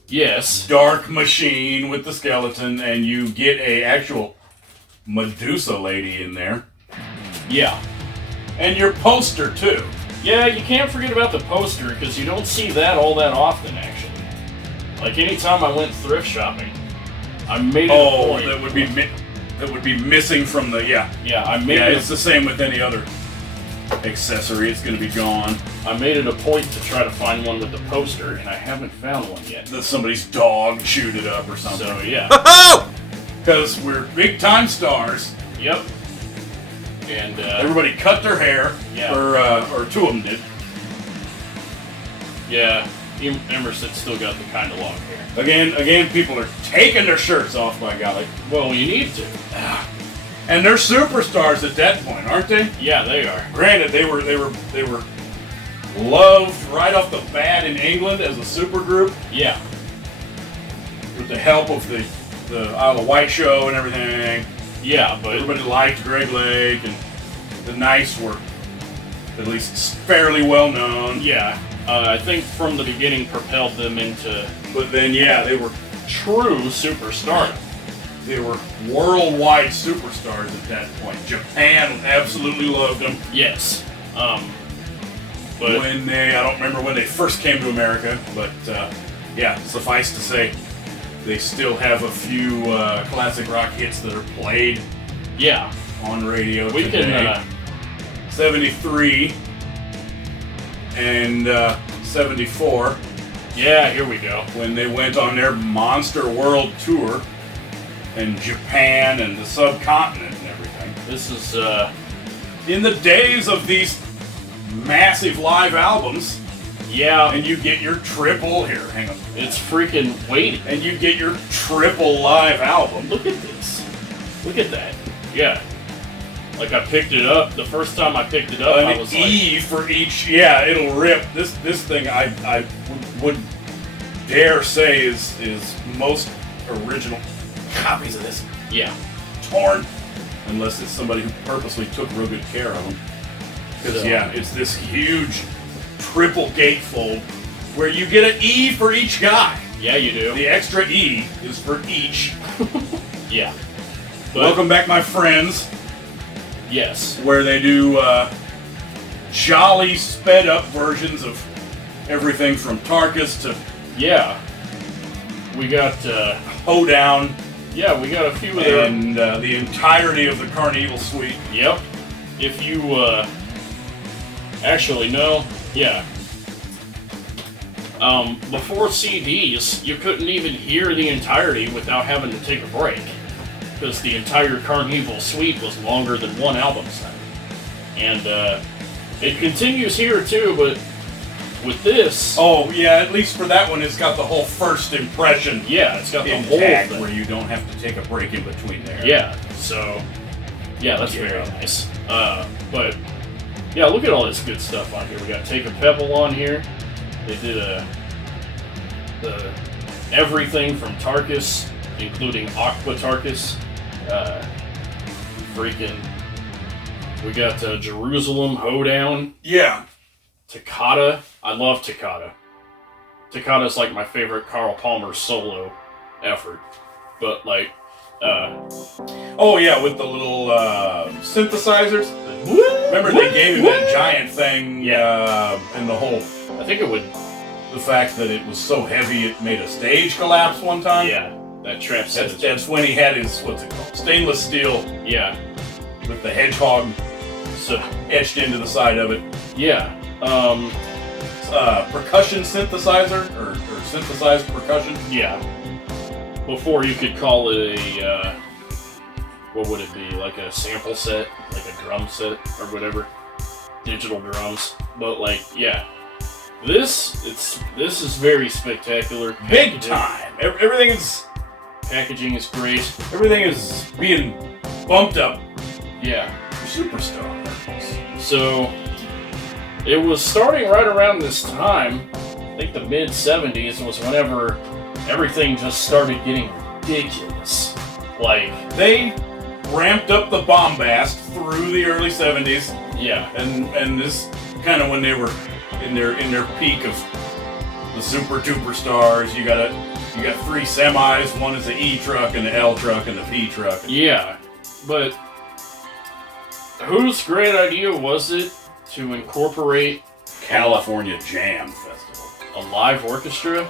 Yes. Dark machine with the skeleton, and you get a actual Medusa lady in there. Yeah. And your poster, too. Yeah, you can't forget about the poster, because you don't see that all that often, actually. Like, anytime I went thrift shopping, I made it a point. that would be missing from the, Yeah, I made it. It's the same with any other accessory, it's going to be gone. I made it a point to try to find one with the poster, and I haven't found one yet. That somebody's dog chewed it up or something. So, yeah. Because we're big-time stars. Yep. And everybody cut their hair. Yeah. Or two of them did. Yeah. Emerson still got the kind of long hair. Again, people are taking their shirts off, by golly. Well, you need to. And they're superstars at that point, aren't they? Yeah, they are. Granted, they were loved right off the bat in England as a supergroup. Yeah. With the help of the Isle of Wight show and everything. Yeah, but everybody liked Greg Lake, and the Knights were at least fairly well known. Yeah. I think from the beginning propelled them into... But then, yeah, they were true superstardom. They were worldwide superstars at that point. Japan absolutely loved them. Yes. But when I don't remember when they first came to America, but yeah, suffice to say, they still have a few classic rock hits that are played. Yeah. On radio we today. Can. 73 and 74. Yeah, here we go. When they went on their Monster World Tour in Japan and the subcontinent and everything. This is, in the days of these massive live albums. Yeah. And you get your triple, here, hang on. It's freaking weighty. And you get your triple live album. Look at this. Look at that. Yeah. Like I picked it up, the first time I picked it up, I was E for each, yeah, it'll rip. This thing I would dare say is most original copies of this. Yeah. Torn. Unless it's somebody who purposely took real good care of them. Because, yeah, it's this huge triple gatefold where you get an E for each guy. Yeah, you do. The extra E is for each. Yeah. But welcome back, my friends. Yes. Where they do jolly sped up versions of everything from Tarkus to... Yeah. We got... Hoedown. Yeah, we got a few of them. And the entirety of the Carnival suite. Yep. If you, actually, no. Yeah. Before CDs, you couldn't even hear the entirety without having to take a break. Because the entire Carnival suite was longer than one album set. And, it continues here, too, but with this... Oh, yeah, at least for that one, it's got the whole first impression. Yeah, it's got the whole thing. Where you don't have to take a break in between there. Yeah, so... Yeah, that's very nice. But... Yeah, look at all this good stuff on here. We got Take a Pebble on here. They did the everything from Tarkus, including Aqua Tarkus. We got Jerusalem, Hoedown. Yeah. Toccata. I love Toccata. Toccata's like my favorite Carl Palmer solo effort. But like, oh yeah, with the little synthesizers. Remember they gave him that giant thing, and the whole... I think it would... The fact that it was so heavy it made a stage collapse one time. Yeah, that trap set. That's when he had his, what's it called? Stainless steel. Yeah. With the hedgehog etched into the side of it. Yeah. Percussion synthesizer, or synthesized percussion. Yeah. Before you could call it a, what would it be? Like a sample set? Like a drum set? Or whatever? Digital drums. But like, yeah. This is very spectacular. Big time! Everything is... Packaging is great. Everything is being bumped up. Yeah. Superstar. So, it was starting right around this time. I think the mid-70s was whenever everything just started getting ridiculous. Like, they ramped up the bombast through the early 70s. Yeah. And this kind of when they were in their peak of the super duper stars. You got three semis. One is the E truck and the L truck and the P truck. Yeah, but whose great idea was it to incorporate California Jam Festival, a live orchestra?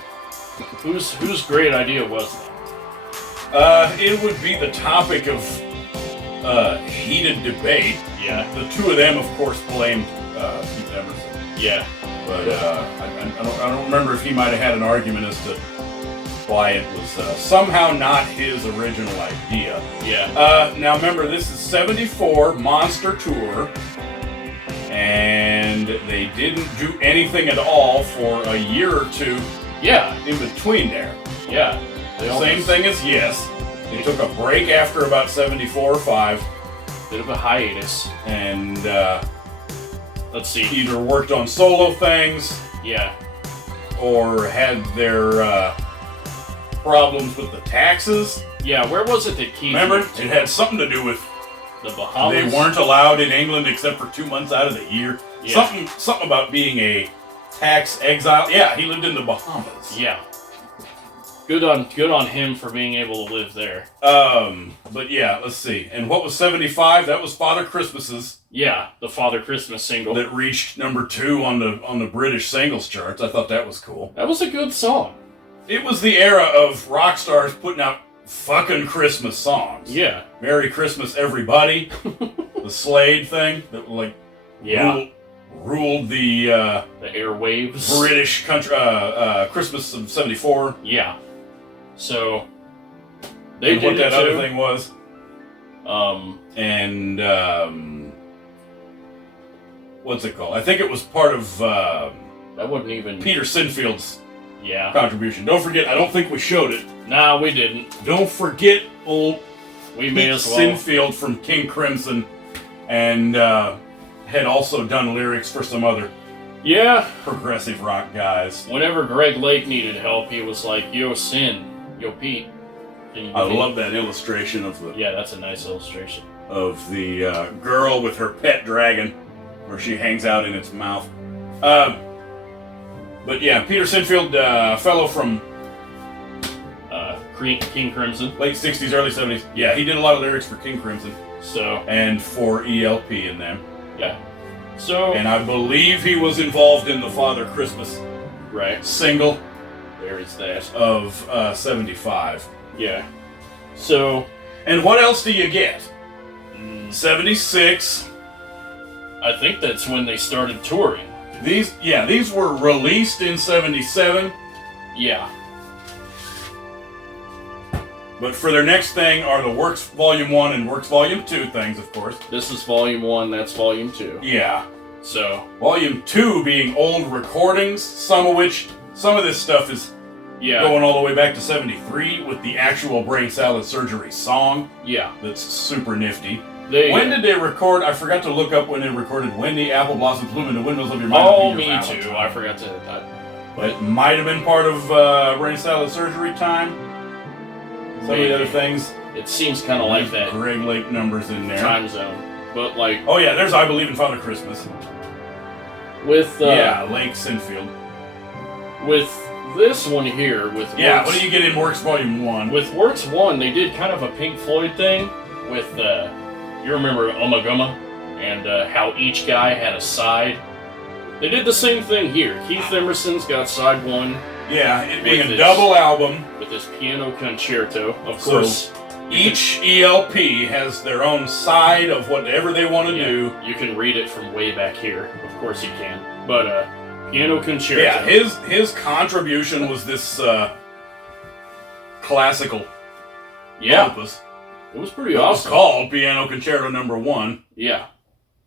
Whose great idea was that? It would be the topic of heated debate. Yeah. The two of them, of course, blamed Keith Emerson. Yeah. But I don't remember if he might have had an argument as to why it was somehow not his original idea. Yeah. Now remember, this is 74 Monster Tour, and they didn't do anything at all for a year or two. Yeah. In between there. Yeah. Same thing as Yes. They took a break after about 74 or 5. Bit of a hiatus. And let's see. Either worked on solo things. Yeah. Or had their problems with the taxes. Yeah, where was it that Keith... Remember, it had something to do with the Bahamas. They weren't allowed in England except for 2 months out of the year. Yeah. Something about being a tax exile. Yeah, he lived in the Bahamas. Yeah. Good on him for being able to live there. But yeah, let's see. And what was 75? That was Father Christmas's. Yeah, the Father Christmas single that reached number 2 on the British singles charts. I thought that was cool. That was a good song. It was the era of rock stars putting out fucking Christmas songs. Yeah. Merry Christmas, everybody. The Slade thing that ruled the airwaves. British country Christmas of 74. Yeah. So they did what that other thing was. What's it called? I think it was part of that wasn't even Peter Sinfield's contribution. Don't forget, I don't think we showed it. Nah, we didn't. Don't forget old we may as well. Sinfield from King Crimson, and had also done lyrics for some other progressive rock guys. Whenever Greg Lake needed help, he was like, "Yo, Sin, yo, Pete." I love that illustration of the. Yeah, that's a nice illustration of the girl with her pet dragon, where she hangs out in its mouth. But yeah, Peter Sinfield, fellow from King Crimson, late '60s, early '70s. Yeah, he did a lot of lyrics for King Crimson. And for ELP in them. Yeah. And I believe he was involved in the Father Christmas single. There is that of '75. Yeah. And what else do you get? 76. I think that's when they started touring. These were released in 77. Yeah. But for their next thing are the Works Volume 1 and Works Volume 2 things, of course. This is Volume 1, that's Volume 2. Yeah. So. Volume 2 being old recordings, some of this stuff is going all the way back to 73 with the actual Brain Salad Surgery song. Yeah. That's super nifty. When did they record? I forgot to look up when they recorded When the Apple Blossoms Bloom in the Windows of Your Mind. Oh, me too. I forgot to... But it might have been part of Brain Salad Surgery time. Some of the other things. It seems kind of like that. Greg Lake numbers in there. Time zone. But like... Oh yeah, there's I Believe in Father Christmas. With... Lake Sinfield. With this one here, with Works, what do you get in Works Volume 1? With Works 1, they did kind of a Pink Floyd thing with, you remember Ummagumma? And how each guy had a side. They did the same thing here. Keith Emerson's got side 1. Yeah, it being a double album. With his piano concerto, of course. Each ELP has their own side of whatever they want to do. You can read it from way back here. Of course you can. But, piano concerto. Yeah, his contribution was this classical opus. It was pretty awesome. It was called Piano Concerto No. 1. Yeah.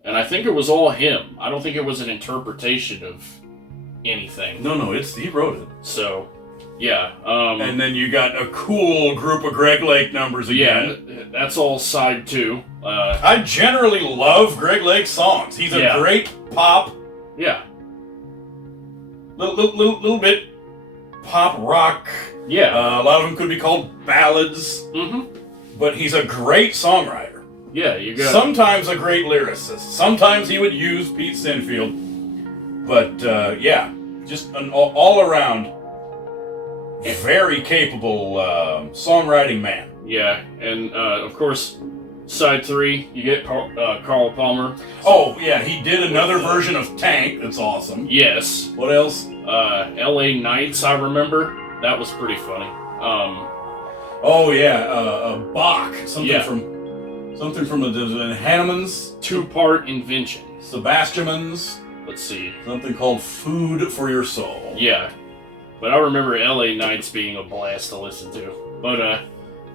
And I think it was all him. I don't think it was an interpretation of anything. No, he wrote it. So, yeah. And then you got a cool group of Greg Lake numbers again. Yeah, that's all side 2. I generally love Greg Lake's songs. He's a great pop. Yeah. Little bit pop rock. Yeah. A lot of them could be called ballads. Mm-hmm. But he's a great songwriter. Yeah, you got. Sometimes a great lyricist. Sometimes he would use Pete Sinfield. But just an all-around very capable songwriting man. Yeah, and of course, side 3 you get Carl Palmer. Oh yeah, he did another version of Tank. That's awesome. Yes. What else? L.A. Nights. I remember that was pretty funny. Oh yeah, Bach. Something from Something from the Hanneman's. 2-part invention. Sebastian's. Let's see. Something called Food for Your Soul. Yeah. But I remember LA Nights being a blast to listen to. But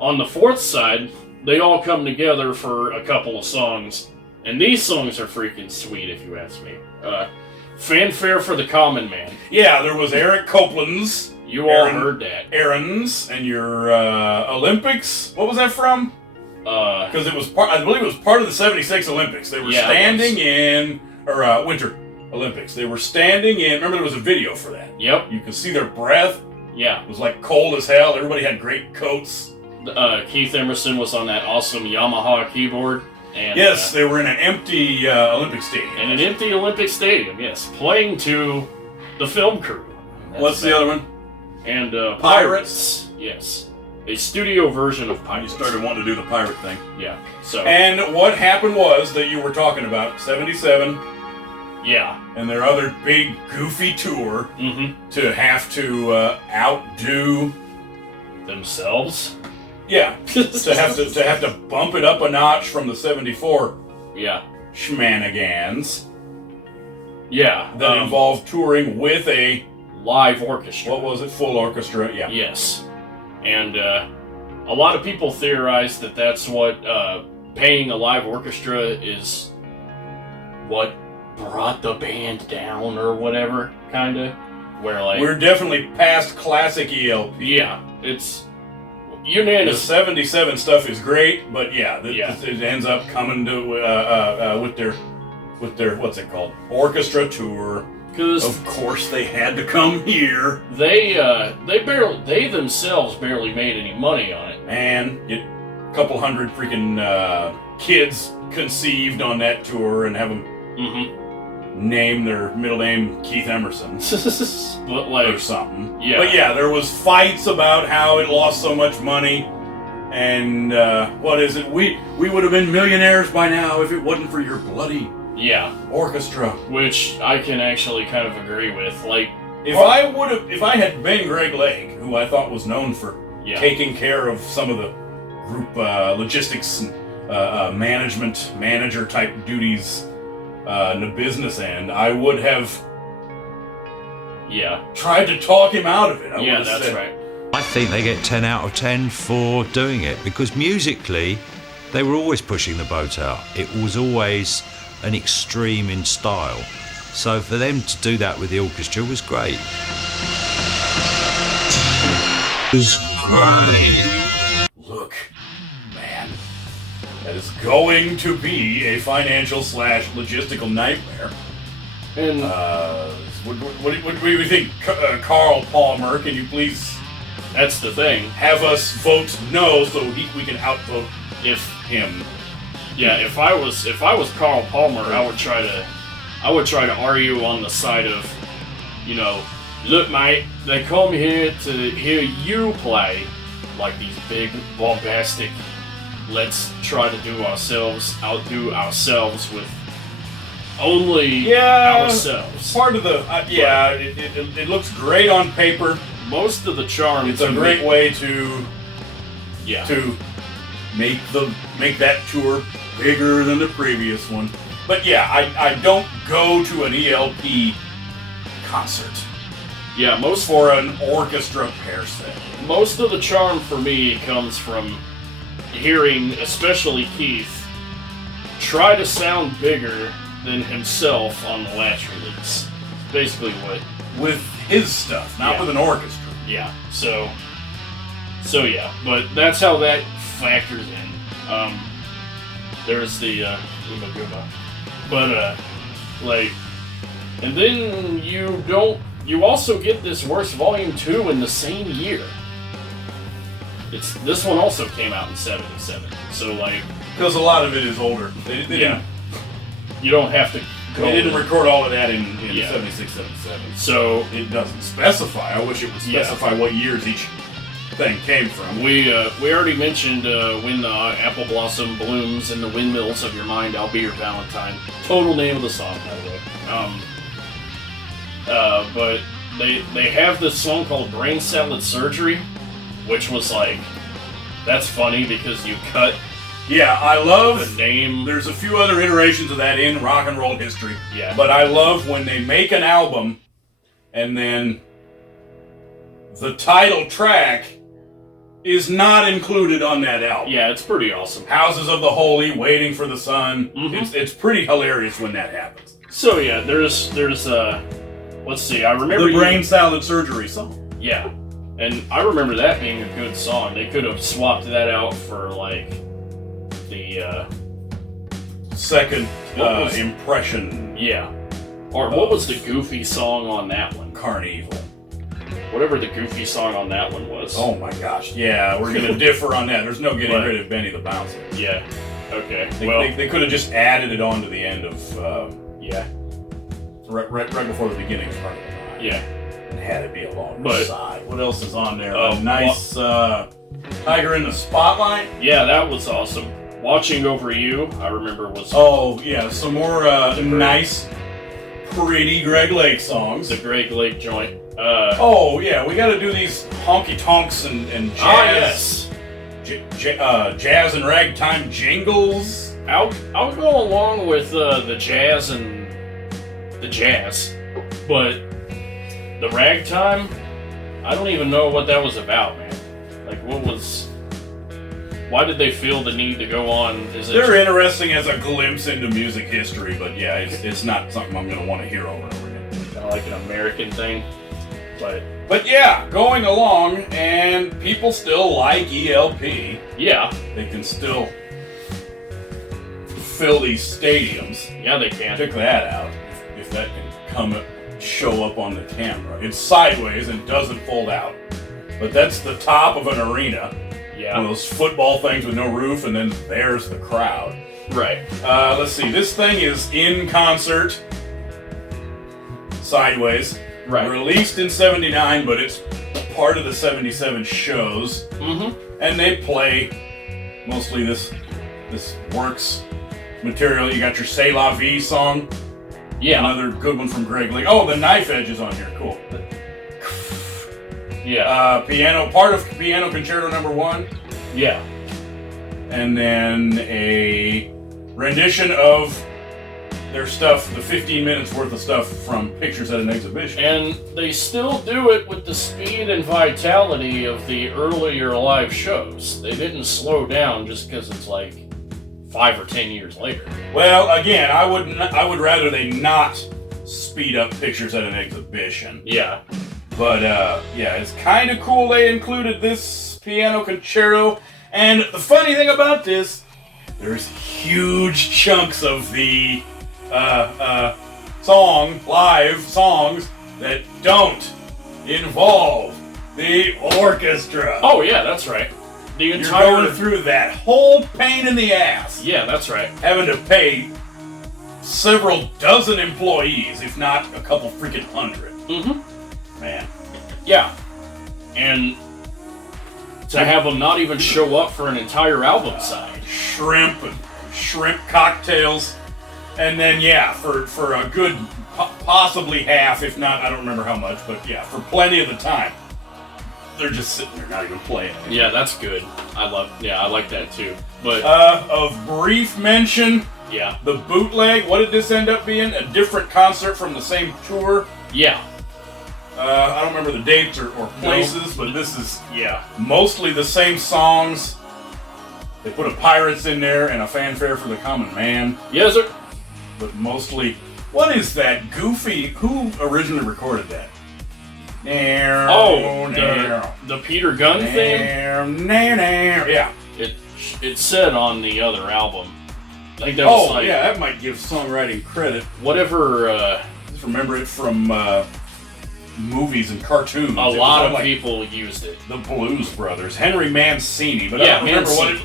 on the 4th side, they all come together for a couple of songs. And these songs are freaking sweet, if you ask me. Fanfare for the Common Man. Yeah, there was Eric Copeland's. You all heard that. Aaron's and your Olympics. What was that from? Because it was I believe it was part of the '76 Olympics. They were standing in Winter Olympics. They were standing in. Remember, there was a video for that. Yep. You could see their breath. Yeah. It was like cold as hell. Everybody had great coats. Keith Emerson was on that awesome Yamaha keyboard. And, yes, they were in an empty Olympic stadium. In an empty Olympic stadium, yes. Playing to the film crew. What's the other one? And Pirates. Yes. A studio version of Pirates. You started wanting to do the pirate thing. Yeah. So. And what happened was that you were talking about 77. Yeah. And their other big goofy tour to have to outdo themselves. Yeah. to have to bump it up a notch from the 74. Yeah. Shenanigans. Yeah. That involved touring with a live orchestra. What was it? Full orchestra. Yeah. Yes. And a lot of people theorize that that's what paying a live orchestra is what brought the band down or whatever, kind of. Where like we're definitely past classic ELP. Yeah, it's unanimous. The 77 stuff is great, but it ends up coming to with their what's it called, orchestra tour. Because of course they had to come here. They themselves barely made any money on it. Man, a couple hundred freaking kids conceived on that tour and have them name their middle name Keith Emerson. But like, or something. Yeah. But yeah, there was fights about how it lost so much money. And what is it? We would have been millionaires by now if it wasn't for your bloody orchestra. Which I can actually kind of agree with. Like, if I had been Greg Lake, who I thought was known for taking care of some of the group logistics and manager type duties in the business end, I would have tried to talk him out of it. That's right. I think they get 10 out of 10 for doing it, because musically they were always pushing the boat out. It was always an extreme in style. So for them to do that with the orchestra was great. Look, man, that is going to be a financial / logistical nightmare. And what do you think, Carl Palmer? Can you please? That's the thing. Have us vote no, so we can outvote him. Yeah, if I was Carl Palmer, I would try to argue on the side of, look, mate, they come here to hear you play, like these big bombastic. Let's try to outdo ourselves with only ourselves. Part of the it looks great on paper. Most of the charm. It's a great way to make that tour bigger than the previous one. But I don't go to an ELP concert. Yeah, for an orchestra per se. Most of the charm for me comes from hearing, especially Keith, try to sound bigger than himself on the last release. Basically what? With his stuff, not with an orchestra. Yeah, so yeah, but that's how that factors in. There's the Uma Guma. But, and then you also get this Works Volume 2 in the same year. This one also came out in 77, so because a lot of it is older. They you don't have to go. They didn't record all of that in 76, 77. So it doesn't specify. I wish it would specify what years each thing came from. We already mentioned When the Apple Blossom Blooms in the Windmills of Your Mind, I'll Be Your Valentine. Total name of the song, by the way. But they have this song called Brain Salad Surgery, which was that's funny because you cut Yeah, I love the name. There's a few other iterations of that in rock and roll history. Yeah. But I love when they make an album and then the title track is not included on that album. Yeah, it's pretty awesome. Houses of the Holy, Waiting for the Sun. Mm-hmm. It's pretty hilarious when that happens. So yeah, there's let's see, I remember the brain salad surgery song. Yeah. And I remember that being a good song. They could have swapped that out for like the second impression. Yeah. Or what was the goofy song on that one? Carnival. Whatever the goofy song on that one was. Oh my gosh. Yeah, we're going to differ on that. There's no getting rid of Benny the Bouncer. Yeah. Okay. They could have just added it on to the end of yeah. Right before the beginning of Carnival. Yeah. And had it be along the side. What else is on there? Nice Tiger in the Spotlight. Yeah, that was awesome. Watching Over You, I remember was... Oh, yeah, some more nice, pretty Greg Lake songs. The Greg Lake joint. Oh, yeah, we gotta do these honky-tonks and jazz. Jazz and ragtime jingles. I'll go along with the jazz and the jazz, but the ragtime, I don't even know what that was about, man. Like, why did they feel the need to go on? They're interesting as a glimpse into music history, but yeah, it's not something I'm gonna want to hear over and over again. Kind of like an American thing, But yeah, going along, and people still like ELP. Yeah. They can still fill these stadiums. Yeah, they can. Check that out, if that can show up on the camera. It's sideways and doesn't fold out. But that's the top of an arena. Yeah. One of those football things with no roof, and then there's the crowd. Right. Let's see, this thing is in concert. Sideways. Right. Released in 79, but it's part of the 77 shows. Mm-hmm. And they play mostly this works material. You got your C'est La Vie song. Yeah. Another good one from Greg Lake. Oh, the Knife Edge is on here. Cool. Yeah. Part of Piano Concerto No. 1. Yeah. And then a rendition of their stuff, the 15 minutes worth of stuff from Pictures at an Exhibition. And they still do it with the speed and vitality of the earlier live shows. They didn't slow down just because it's like 5 or 10 years later. Well, again, I would rather they not speed up Pictures at an Exhibition. Yeah. But yeah, it's kind of cool they included this piano concerto. And the funny thing about this, there's huge chunks of the live songs that don't involve the orchestra. Oh yeah, that's right. The entire... You're going through that whole pain in the ass. Yeah, that's right. Having to pay several dozen employees, if not a couple freaking hundred. Mm-hmm. Man. Yeah. And to have them not even show up for an entire album side. Shrimp cocktails. And then, yeah, for a good, possibly half, if not, I don't remember how much, but yeah, for plenty of the time, they're just sitting there, not even playing anything. Yeah, that's good. I like that too. But of brief mention, yeah, the bootleg. What did this end up being? A different concert from the same tour. Yeah. I don't remember the dates or places, but this is yeah mostly the same songs. They put a Pirates in there and a Fanfare for the Common Man. Yes, sir. But mostly, what is that goofy? Who originally recorded that? The Peter Gunn thing? Yeah. It said on the other album. I think that was like... yeah, that might give songwriting credit. Whatever... just remember it from movies and cartoons. A lot of people used it. The Blues Brothers. Henry Mancini. But yeah, I don't remember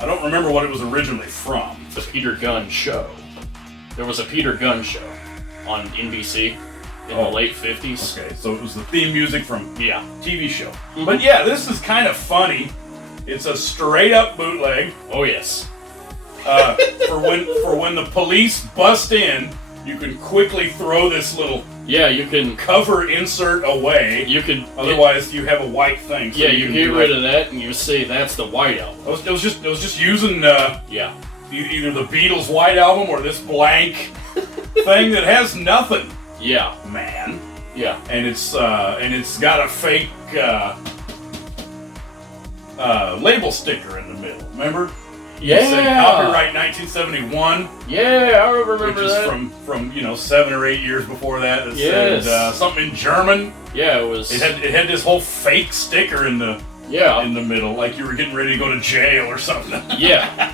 I don't remember what it was originally from. The Peter Gunn Show. There was a Peter Gunn show on NBC in the late 50s. Okay, so it was the theme music from TV show. Mm-hmm. But yeah, this is kind of funny. It's a straight up bootleg. Oh yes. For when the police bust in, you can quickly throw this little Yeah, you can cover insert away. You can otherwise you have a white thing. So you get rid of that and you say that's the White Album. It was just using yeah, either the Beatles' White Album or this blank thing that has nothing. Yeah, man. Yeah, and it's got a fake label sticker in the middle. Remember? Yeah. It said copyright 1971. Yeah, I remember which is that. from 7 or 8 years before that. It Yes. said something in German. Yeah, it was. It had this whole fake sticker in the middle, like you were getting ready to go to jail or something. Yeah.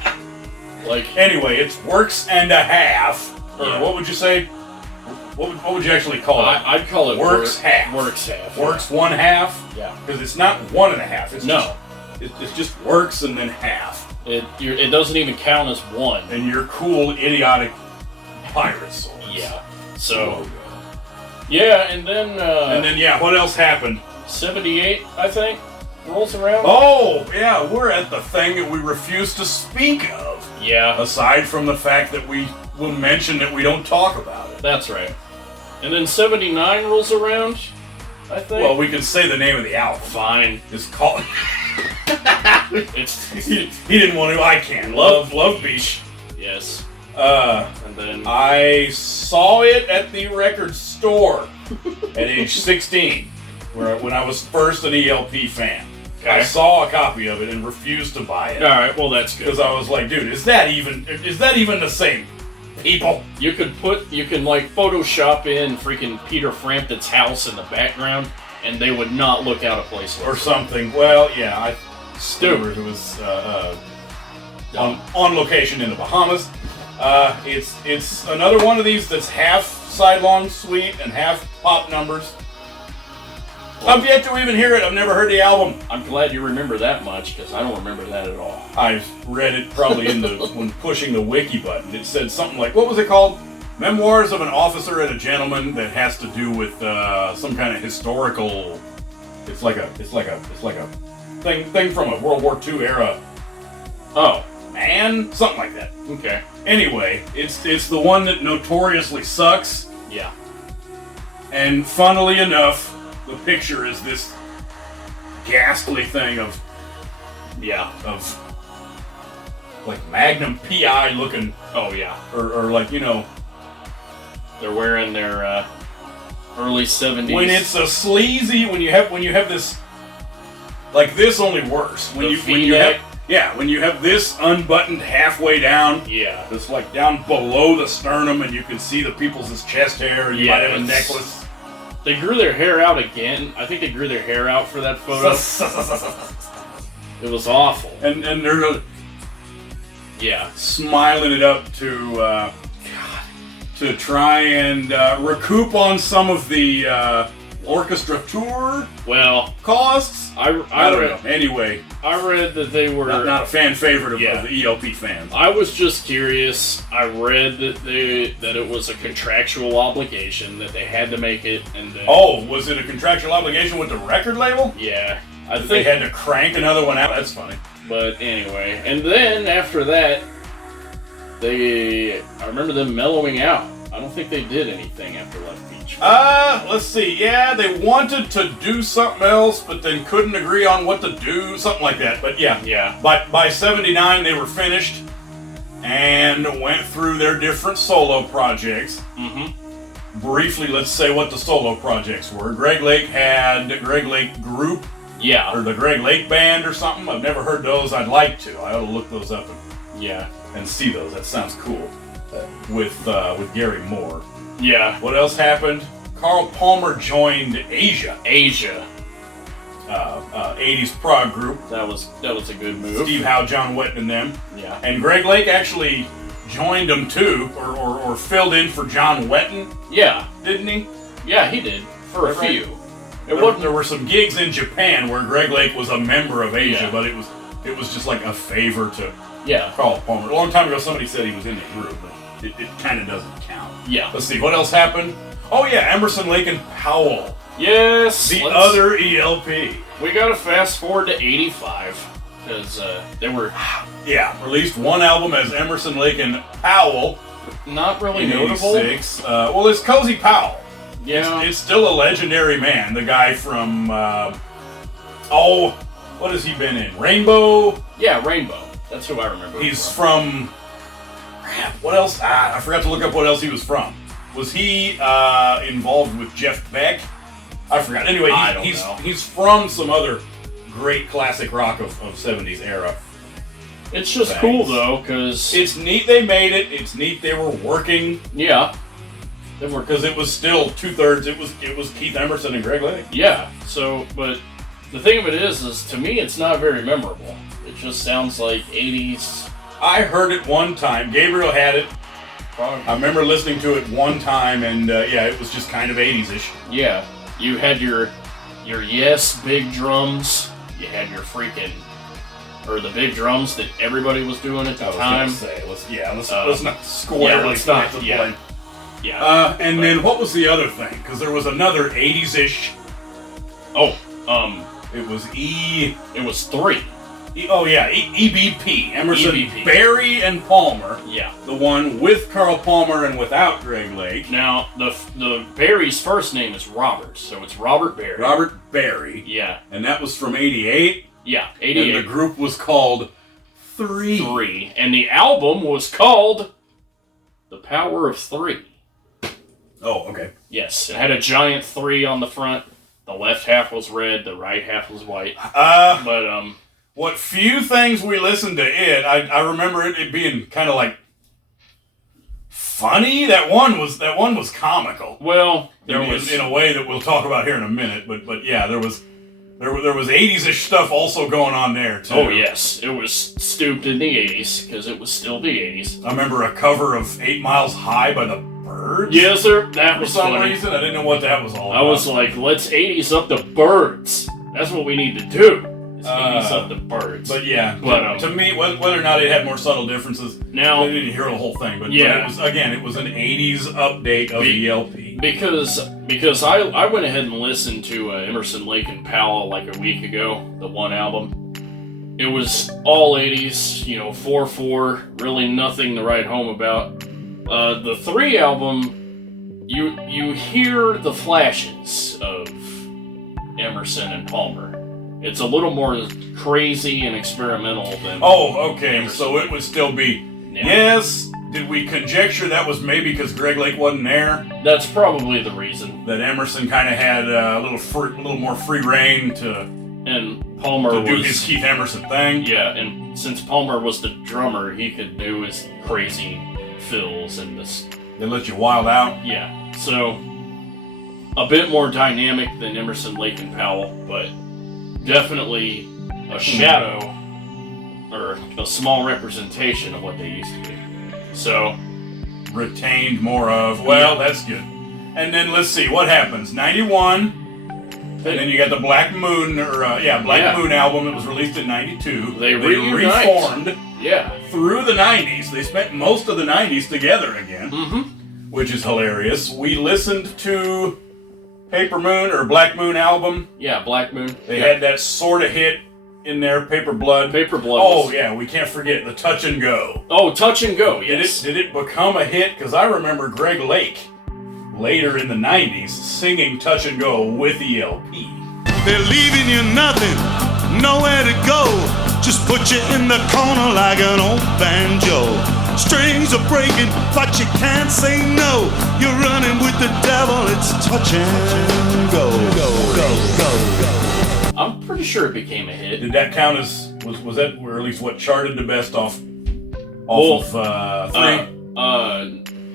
Like anyway, it's works and a half. Or Yeah. what would you say? What would you actually call it? I'd call it works half. Works half. Works 1/2. Yeah. Because it's not 1.5. It's No. It's just works and then half. It doesn't even count as one. And you're cool, idiotic pirate souls. Yeah. So. Yeah, and then. What else happened? 78, I think, rolls around. Oh, yeah, we're at the thing that we refuse to speak of. Yeah. Aside from the fact that we will mention that we don't talk about it. That's right. And then 79 rolls around, I think. Well, we can say the name of the album. Fine. It's called. It's he didn't want to. I can. Love Beach. Yes. And then I saw it at the record store at age 16, when I was first an ELP fan. Okay. I saw a copy of it and refused to buy it. All right. Well, that's good. Because I was like, dude, is that even the same people? You can like Photoshop in freaking Peter Frampton's house in the background, and they would not look out of place or something. Well, yeah, Stupid. It was on location in the Bahamas. It's another one of these that's half sidelong suite and half pop numbers. I've yet to even hear it. I've never heard the album. I'm glad you remember that much, because I don't remember that at all. I've read it probably when pushing the wiki button. It said something like, what was it called? Memoirs of an Officer and a Gentleman, that has to do with some kind of historical. It's like a thing from a World War II era. Oh, man, something like that. Okay. Anyway, it's the one that notoriously sucks. Yeah. And funnily enough, the picture is this ghastly thing of like Magnum PI looking. Oh yeah. Or like, they're wearing their early 70s. When it's a sleazy, when you have this, like this, only worse. When you have this unbuttoned halfway down. Yeah. It's like down below the sternum, and you can see the people's chest hair, and you might have a necklace. They grew their hair out again. I think they grew their hair out for that photo. It was awful. And they're smiling it up to try and recoup on some of the orchestra tour costs. I don't know. Anyway, I read that they were not a fan favorite of the ELP fans. I was just curious. I read that it was a contractual obligation that they had to make it, and then, was it a contractual obligation with the record label? Yeah, I think they had to crank another one out. That's funny. But anyway, and then after that, I remember them mellowing out. I don't think they did anything after Left Beach. Let's see. Yeah, they wanted to do something else, but then couldn't agree on what to do, something like that. But yeah. By 79, they were finished and went through their different solo projects. Mm-hmm. Briefly, let's say what the solo projects were. Greg Lake had the Greg Lake Group. Yeah. Or the Greg Lake Band or something. I've never heard those. I'd like to. I ought to look those up and see those. That sounds cool. With Gary Moore. Yeah. What else happened? Carl Palmer joined Asia. 80s prog group. That was a good move. Steve Howe, John Wetton, and them. Yeah. And Greg Lake actually joined them too, or filled in for John Wetton. Yeah. Didn't he? Yeah, he did. For a few. There were some gigs in Japan where Greg Lake was a member of Asia, but it was just like a favor to Carl Palmer. A long time ago, somebody said he was in the group, but it kind of doesn't count. Yeah. Let's see, what else happened? Oh yeah, Emerson, Lake and Powell. Yes. The other ELP. We gotta fast forward to 85, because they were... released one album as Emerson, Lake and Powell. Not really in notable. 86. Well, it's Cozy Powell. Yeah. It's still a legendary man. The guy from, what has he been in? Rainbow? Yeah, Rainbow. That's who I remember. He's from what else? I forgot to look up what else he was from. Was he involved with Jeff Beck? I forgot. Anyway, he's from some other great classic rock of 70s era. It's just cool though, because it's neat they made it. It's neat they were working. Yeah, they were, because it was still 2/3. It was Keith Emerson and Greg Lake. Yeah. So, but the thing of it is to me, it's not very memorable. It just sounds like 80s. I heard it one time. Gabriel had it. I remember listening to it one time, and it was just kind of 80s-ish. Yeah, you had your Yes big drums. You had your the big drums that everybody was doing at the time. Let's not square. Let's not. Yeah. And then what was the other thing? Because there was another 80s-ish. It was It was 3. EBP. Emerson, EBP. Barry, and Palmer. Yeah. The one with Carl Palmer and without Greg Lake. Now, the Barry's first name is Robert, so it's Robert Barry. Robert Barry. Yeah. And that was from 88? Yeah, 88. And the group was called 3. 3. And the album was called The Power of 3. Oh, okay. Yes, it had a giant 3 on the front. The left half was red, the right half was white. What few things we listened to it, I remember it being kind of like funny. That one was comical. Well, in a way that we'll talk about here in a minute. But yeah, there was 80s-ish stuff also going on there too. Oh yes, it was stooped in the 80s because it was still the 80s. I remember a cover of 8 Miles High by the Byrds. Yes, sir. That was for some funny. reason. I didn't know what that was all about. I was like, let's 80s up the Byrds. That's what we need to do. Is 80s up the Byrds. But yeah, to me, whether or not it had more subtle differences, I didn't hear the whole thing. But it was an 80s update of the LP. Because I went ahead and listened to Emerson, Lake and Powell like a week ago, the one album. It was all 80s, 4/4, really nothing to write home about. The 3 album, you hear the flashes of Emerson and Palmer. It's a little more crazy and experimental than... Oh, okay, Emerson. So it would still be... Yeah. Yes, did we conjecture that was maybe because Greg Lake wasn't there? That's probably the reason. That Emerson kind of had a little more free reign to... And Palmer do his Keith Emerson thing. Yeah, and since Palmer was the drummer, he could do his crazy fills and this... They let you wild out? Yeah, so... A bit more dynamic than Emerson, Lake and Powell, but... Definitely a shadow or a small representation of what they used to be. So, retained more of, that's good. And then let's see, what happens? 91, and then you got the Black Moon, Moon album that was released in 92. They reformed Yeah. Through the 90s. They spent most of the 90s together again, which is hilarious. We listened to Paper Moon or Black Moon album. Yeah, Black Moon. They had that sort of hit in there, Paper Blood. Paper Blood. Oh, yeah, we can't forget the Touch and Go. Oh, Touch and Go, yes. Did it become a hit? Because I remember Greg Lake, later in the 90s, singing Touch and Go with the LP. They're leaving you nothing, nowhere to go. Just put you in the corner like an old banjo. Strings are breaking, but you can't say no. You're running with the devil, it's touch and go. I'm pretty sure it became a hit. Did that count as, was that, or at least what charted the best off 3?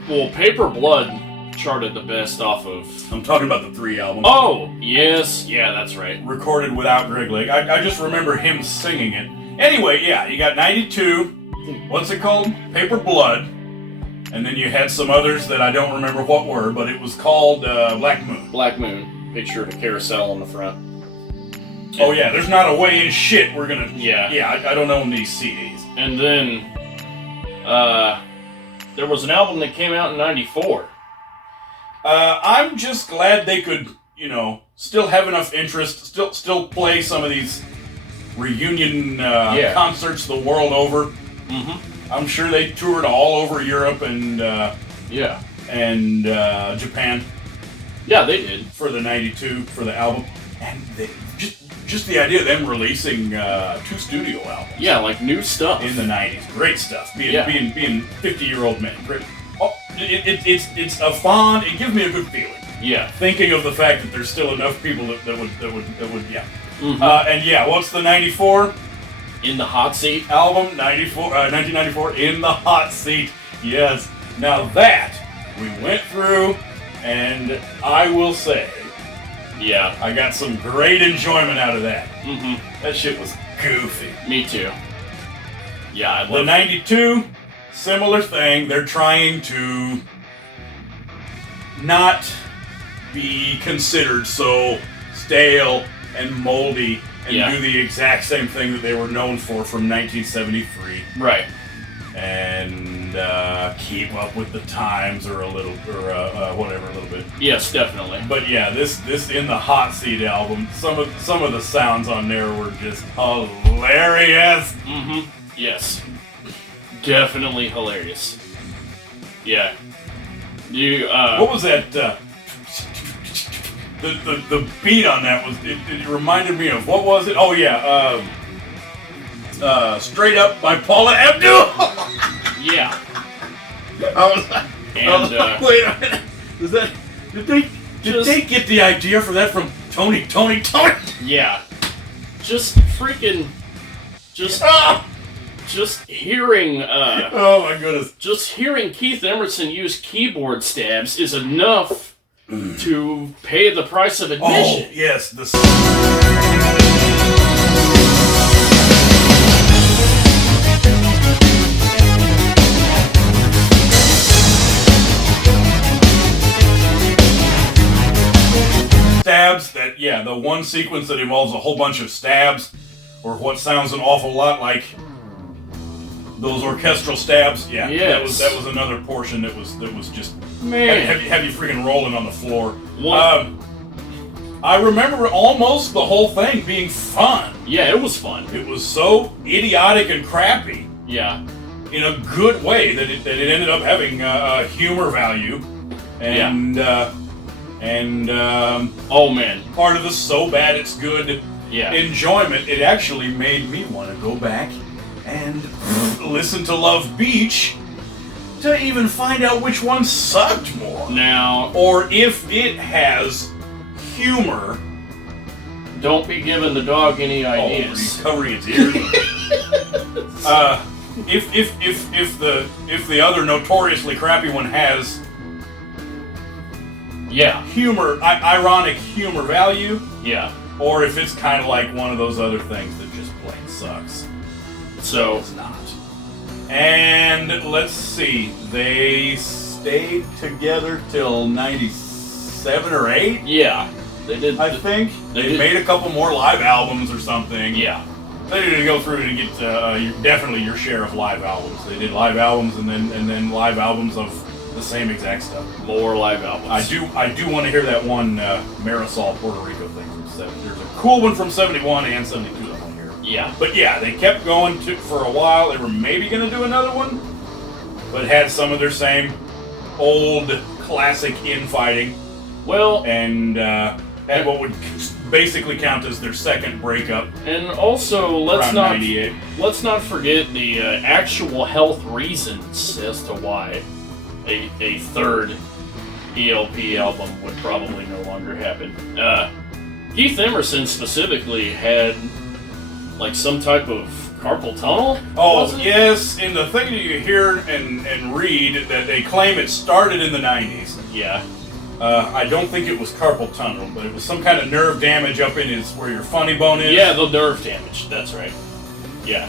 Well, Paper Blood charted the best off of... I'm talking about the 3 album. Oh, yes. Yeah, that's right. Recorded without Greg Lake. I just remember him singing it. Anyway, yeah, you got 92. What's it called? Paper Blood. And then you had some others that I don't remember what were, but it was called Black Moon. Black Moon. Picture of a carousel on the front. Oh yeah, there's not a way in shit we're gonna... Yeah. I don't own these CDs. And then, there was an album that came out in 94. I'm just glad they could, still have enough interest, still play some of these reunion concerts the world over. Mm-hmm. I'm sure they toured all over Europe and Japan. Yeah, they did. For the 92, for the album. And just the idea of them releasing 2 studio albums. Yeah, like new stuff. In the 90s. Great stuff. Being 50-year-old men. Great. Oh, it's a fond, it gives me a good feeling. Yeah. Thinking of the fact that there's still enough people that would yeah. Mm-hmm. What's the 94? In the Hot Seat album, 1994, In the Hot Seat. Yes. Now that we went through, and I will say, yeah, I got some great enjoyment out of that. Mm-hmm. That shit was goofy. Me too. Yeah, I love the 92, similar thing. They're trying to not be considered so stale and moldy and do the exact same thing that they were known for from 1973. Right. And keep up with the times or a little bit. Yes, definitely. But yeah, this In the Hot Seat album, some of the sounds on there were just hilarious. Mm-hmm. Yes. Definitely hilarious. Yeah. You what was that the beat on that was it reminded me of, what was it? Oh yeah, Straight Up by Paula Abdul. Yeah. I was like, wait a minute. Did they get the idea for that from Tony? Yeah. Just hearing oh my goodness. Just hearing Keith Emerson use keyboard stabs is enough to pay the price of admission. Oh, yes, stabs, the one sequence that involves a whole bunch of stabs, or what sounds an awful lot like those orchestral stabs. Yeah, yes. that was another portion that was just man, have you freaking rolling on the floor. I remember almost the whole thing being fun. Yeah, it was fun. It was so idiotic and crappy. Yeah, in a good way that it ended up having humor value, and oh man, part of the so bad it's good enjoyment. It actually made me want to go back and listen to Love Beach to even find out which one sucked more. Now, or if it has humor. Don't be giving the dog any ideas. Oh, he's covering its ears. If the other notoriously crappy one has humor, ironic humor value, or if it's kind of like one of those other things that just plain sucks. So it's not. And let's see, they stayed together till 97 or 8? Yeah, they did. I think they made a couple more live albums or something. Yeah, they needed to go through and get definitely your share of live albums. They did live albums and then live albums of the same exact stuff. More live albums. I do want to hear that one Marisol Puerto Rico thing from 70. There's a cool one from 71 and 72 I want to hear. Yeah. But yeah, they kept going for a while. They were maybe going to do another one, but had some of their same old classic infighting. Well, and what would basically count as their second breakup. And also, let's not 98. Let's not forget the actual health reasons as to why a third ELP album would probably no longer happen. Keith Emerson specifically had like some type of carpal tunnel. Oh yes, in the thing that you hear and read that they claim it started in the 90s. Yeah. I don't think it was carpal tunnel, but it was some kind of nerve damage up in his where your funny bone is. Yeah, the nerve damage. That's right. Yeah.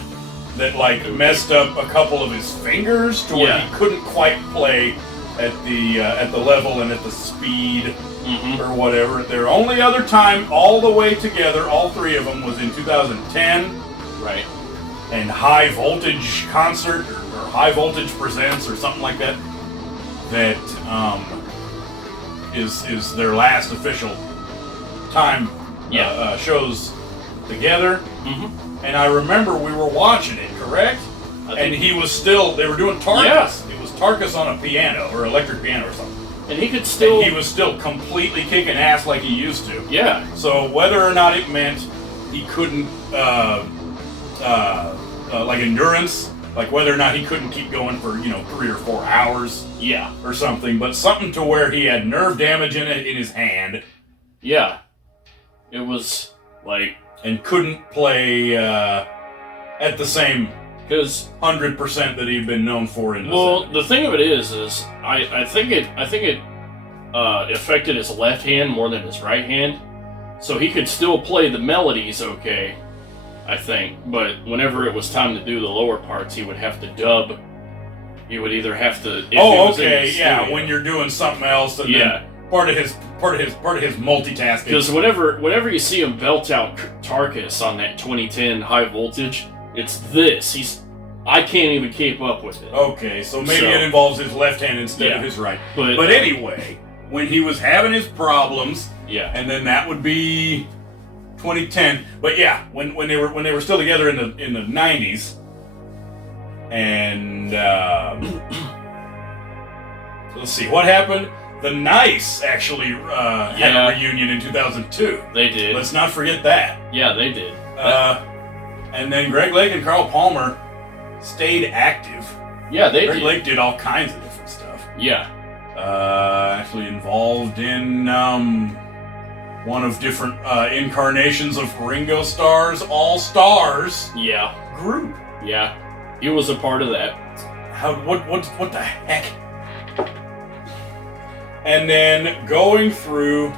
That like messed up a couple of his fingers to where he couldn't quite play at the level and at the speed or whatever. Their only other time all the way together, all three of them, was in 2010. Right. And High Voltage Concert or High Voltage Presents or something like that. That is their last official time shows together. And I remember we were watching it, correct? And he was still, they were doing Tarkus. Yeah. It was Tarkus on a piano or electric piano or something. And he could still... And he was still completely kicking ass like he used to. Yeah. So whether or not it meant he couldn't, like endurance, like whether or not he couldn't keep going for, 3 or 4 hours. Yeah. Or something, but something to where he had nerve damage in his hand. Yeah. It was, like... And couldn't play, at the same... Because 100% that he'd been known for in the 70s. The thing of it is I think it affected his left hand more than his right hand, so he could still play the melodies okay, I think. But whenever it was time to do the lower parts, he would have to dub. He would either have to. When you're doing something else, and then part of his multitasking. Because whenever you see him belt out Tarkus on that 2010 High Voltage. It's this. I can't even keep up with it. Okay, so maybe it involves his left hand instead of his right. But anyway, when he was having his problems, and then that would be 2010. But yeah, when they were still together in the 90s, and let's see what happened. The Nice actually had a reunion in 2002. They did. Let's not forget that. Yeah, they did. And then Greg Lake and Carl Palmer stayed active. Yeah, they did. Greg Lake did all kinds of different stuff. Yeah. Actually involved in one of different incarnations of Ringo Starr's All Stars group. Yeah. He was a part of that. What the heck? And then going through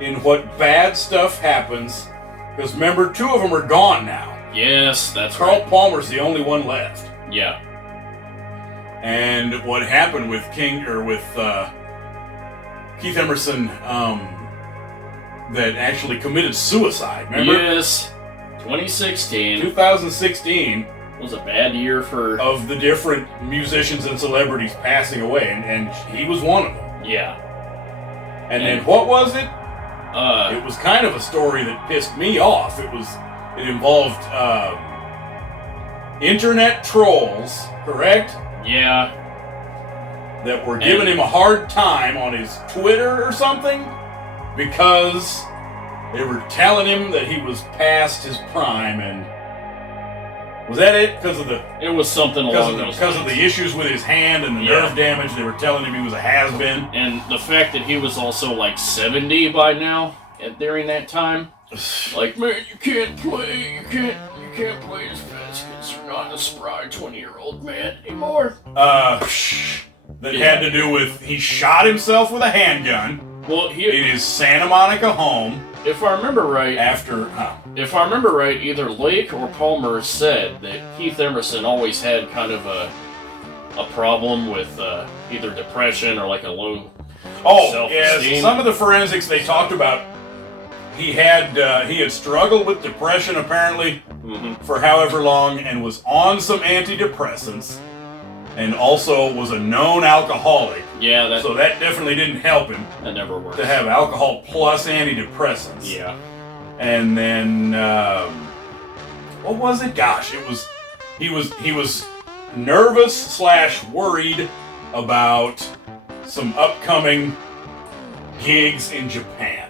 in what bad stuff happens. Because remember, 2 of them are gone now. Yes, that's Carl right. Palmer's the only one left. Yeah. And what happened with Keith Emerson, that actually committed suicide, remember? Yes. 2016. 2016 was a bad year for... Of the different musicians and celebrities passing away, and he was one of them. Yeah. And then what was it? It was kind of a story that pissed me off. It involved internet trolls, correct? Yeah. That were giving him a hard time on his Twitter or something because they were telling him that he was past his prime. And was that it? It was something along those lines. Because of the issues with his hand and the nerve damage, they were telling him he was a has-been. And the fact that he was also like 70 by now, during that time. Like, man, you can't play as fast because you're not a spry 20-year-old man anymore. That had to do with he shot himself with a handgun. Well, in his Santa Monica home. If I remember right, if I remember right, either Lake or Palmer said that Keith Emerson always had kind of a problem with either depression or like a low self-esteem. Yes. Some of the forensics they talked about, he had struggled with depression apparently for however long, and was on some antidepressants, and also was a known alcoholic. Yeah, so that definitely didn't help him. That never worked. To have alcohol plus antidepressants. Yeah. And then what was it? Gosh, he was nervous / worried about some upcoming gigs in Japan.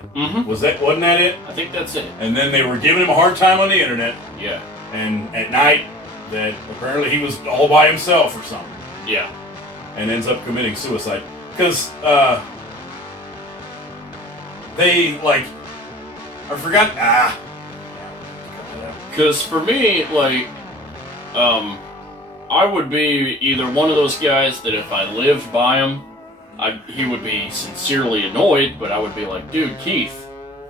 Wasn't that it? I think that's it. And then they were giving him a hard time on the internet. Yeah. And at night, that apparently he was all by himself or something. Yeah. And ends up committing suicide. Because, they, like, I forgot, Because for me, like, I would be either one of those guys that if I lived by him, he would be sincerely annoyed, but I would be like, dude, Keith,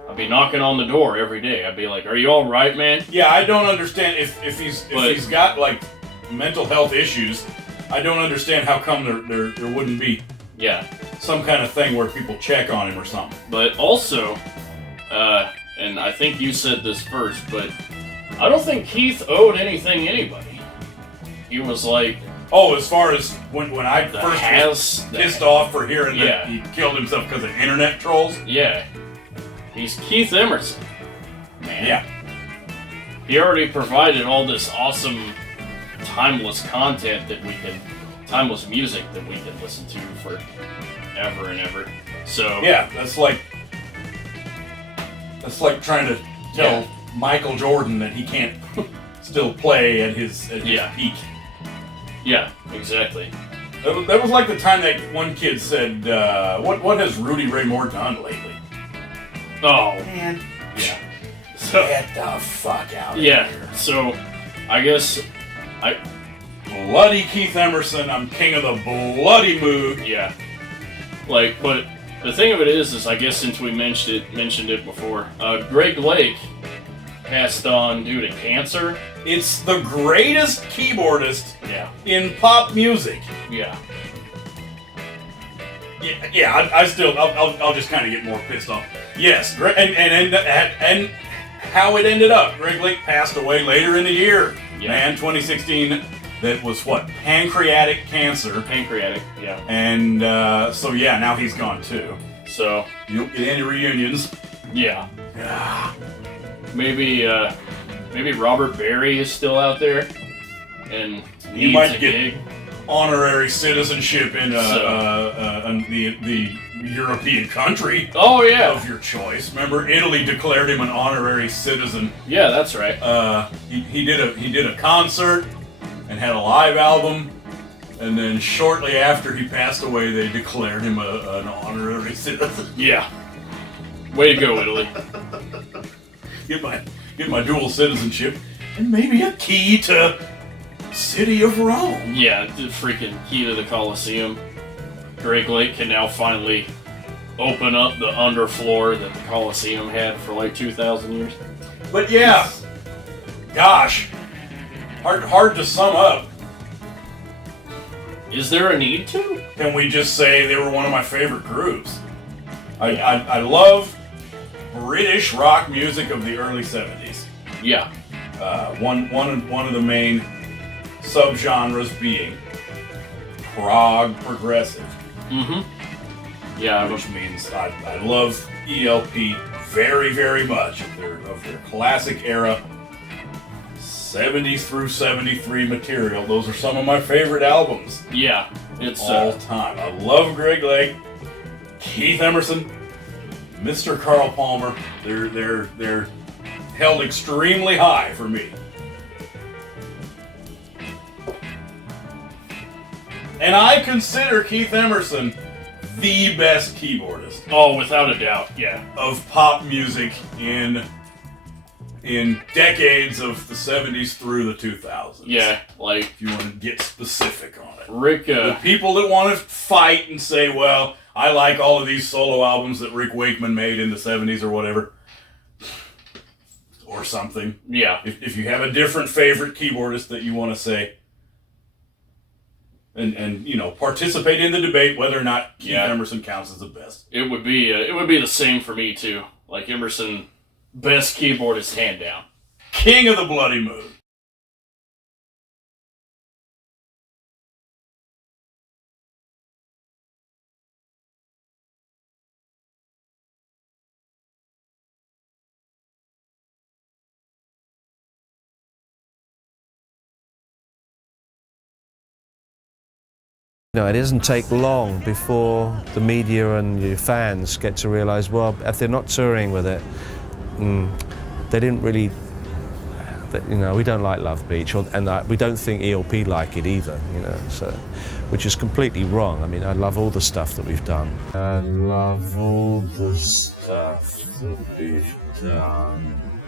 I'd be knocking on the door every day. I'd be like, are you all right, man? Yeah, I don't understand if he's got, like, mental health issues. I don't understand how come there wouldn't be some kind of thing where people check on him or something. But also, and I think you said this first, but I don't think Keith owed anything anybody. He was like... Oh, as far as when I first was pissed off for hearing that he killed himself because of internet trolls? Yeah. He's Keith Emerson. Man. Yeah. He already provided all this awesome, timeless content that we can timeless music that we can listen to for ever and ever. So yeah, that's like trying to tell Michael Jordan that he can't still play at his peak. Yeah, exactly. That was like the time that one kid said, "What has Rudy Ray Moore done lately?" Oh man, yeah. So, get the fuck out of here. here. So I guess bloody Keith Emerson, I'm king of the bloody mood. Yeah. Like, but the thing of it is I guess since we mentioned it before, Greg Lake passed on due to cancer. It's the greatest keyboardist in pop music. Yeah. Yeah. I'll just kind of get more pissed off. Yes, and how it ended up. Greg Lake passed away later in the year. Yeah. Man, 2016. That was what? Pancreatic cancer. Pancreatic, yeah. And so yeah, now he's gone too. So you don't get any reunions. Yeah. Maybe Robert Barry is still out there, and you might get honorary citizenship in the European country. Oh yeah, of your choice. Remember, Italy declared him an honorary citizen. Yeah, that's right. He did a concert and had a live album, and then shortly after he passed away, they declared him an honorary citizen. Yeah. Way to go, Italy. Get my dual citizenship, and maybe a key to City of Rome. Yeah, the freaking key to the Colosseum. Greg Lake can now finally open up the underfloor that the Colosseum had for like 2,000 years. But yeah, gosh, hard to sum up. Is there a need to? Can we just say they were one of my favorite groups? I love British rock music of the early 70s. Yeah. One of the main subgenres being prog progressive. Mm-hmm. Yeah. Which means I love ELP very, very much of their classic era 70s through 73 material. Those are some of my favorite albums. Yeah. It's all time. I love Greg Lake, Keith Emerson, Mr. Carl Palmer. They're held extremely high for me. And I consider Keith Emerson the best keyboardist. Oh, without a doubt, yeah. Of pop music in decades of the 70s through the 2000s. Yeah, like... If you want to get specific on it. Rick, the people that want to fight and say, well, I like all of these solo albums that Rick Wakeman made in the 70s or whatever. Or something. Yeah. If you have a different favorite keyboardist that you want to say, and participate in the debate whether or not Keith Emerson counts as the best. It would be the same for me too. Like Emerson, best keyboardist hand down. King of the bloody mood. No, it doesn't take long before the media and your fans get to realise, well, if they're not touring with it, they didn't really, we don't like Love Beach, and we don't think ELP like it either, so, which is completely wrong. I mean, I love all the stuff that we've done. I love all the stuff that we've done.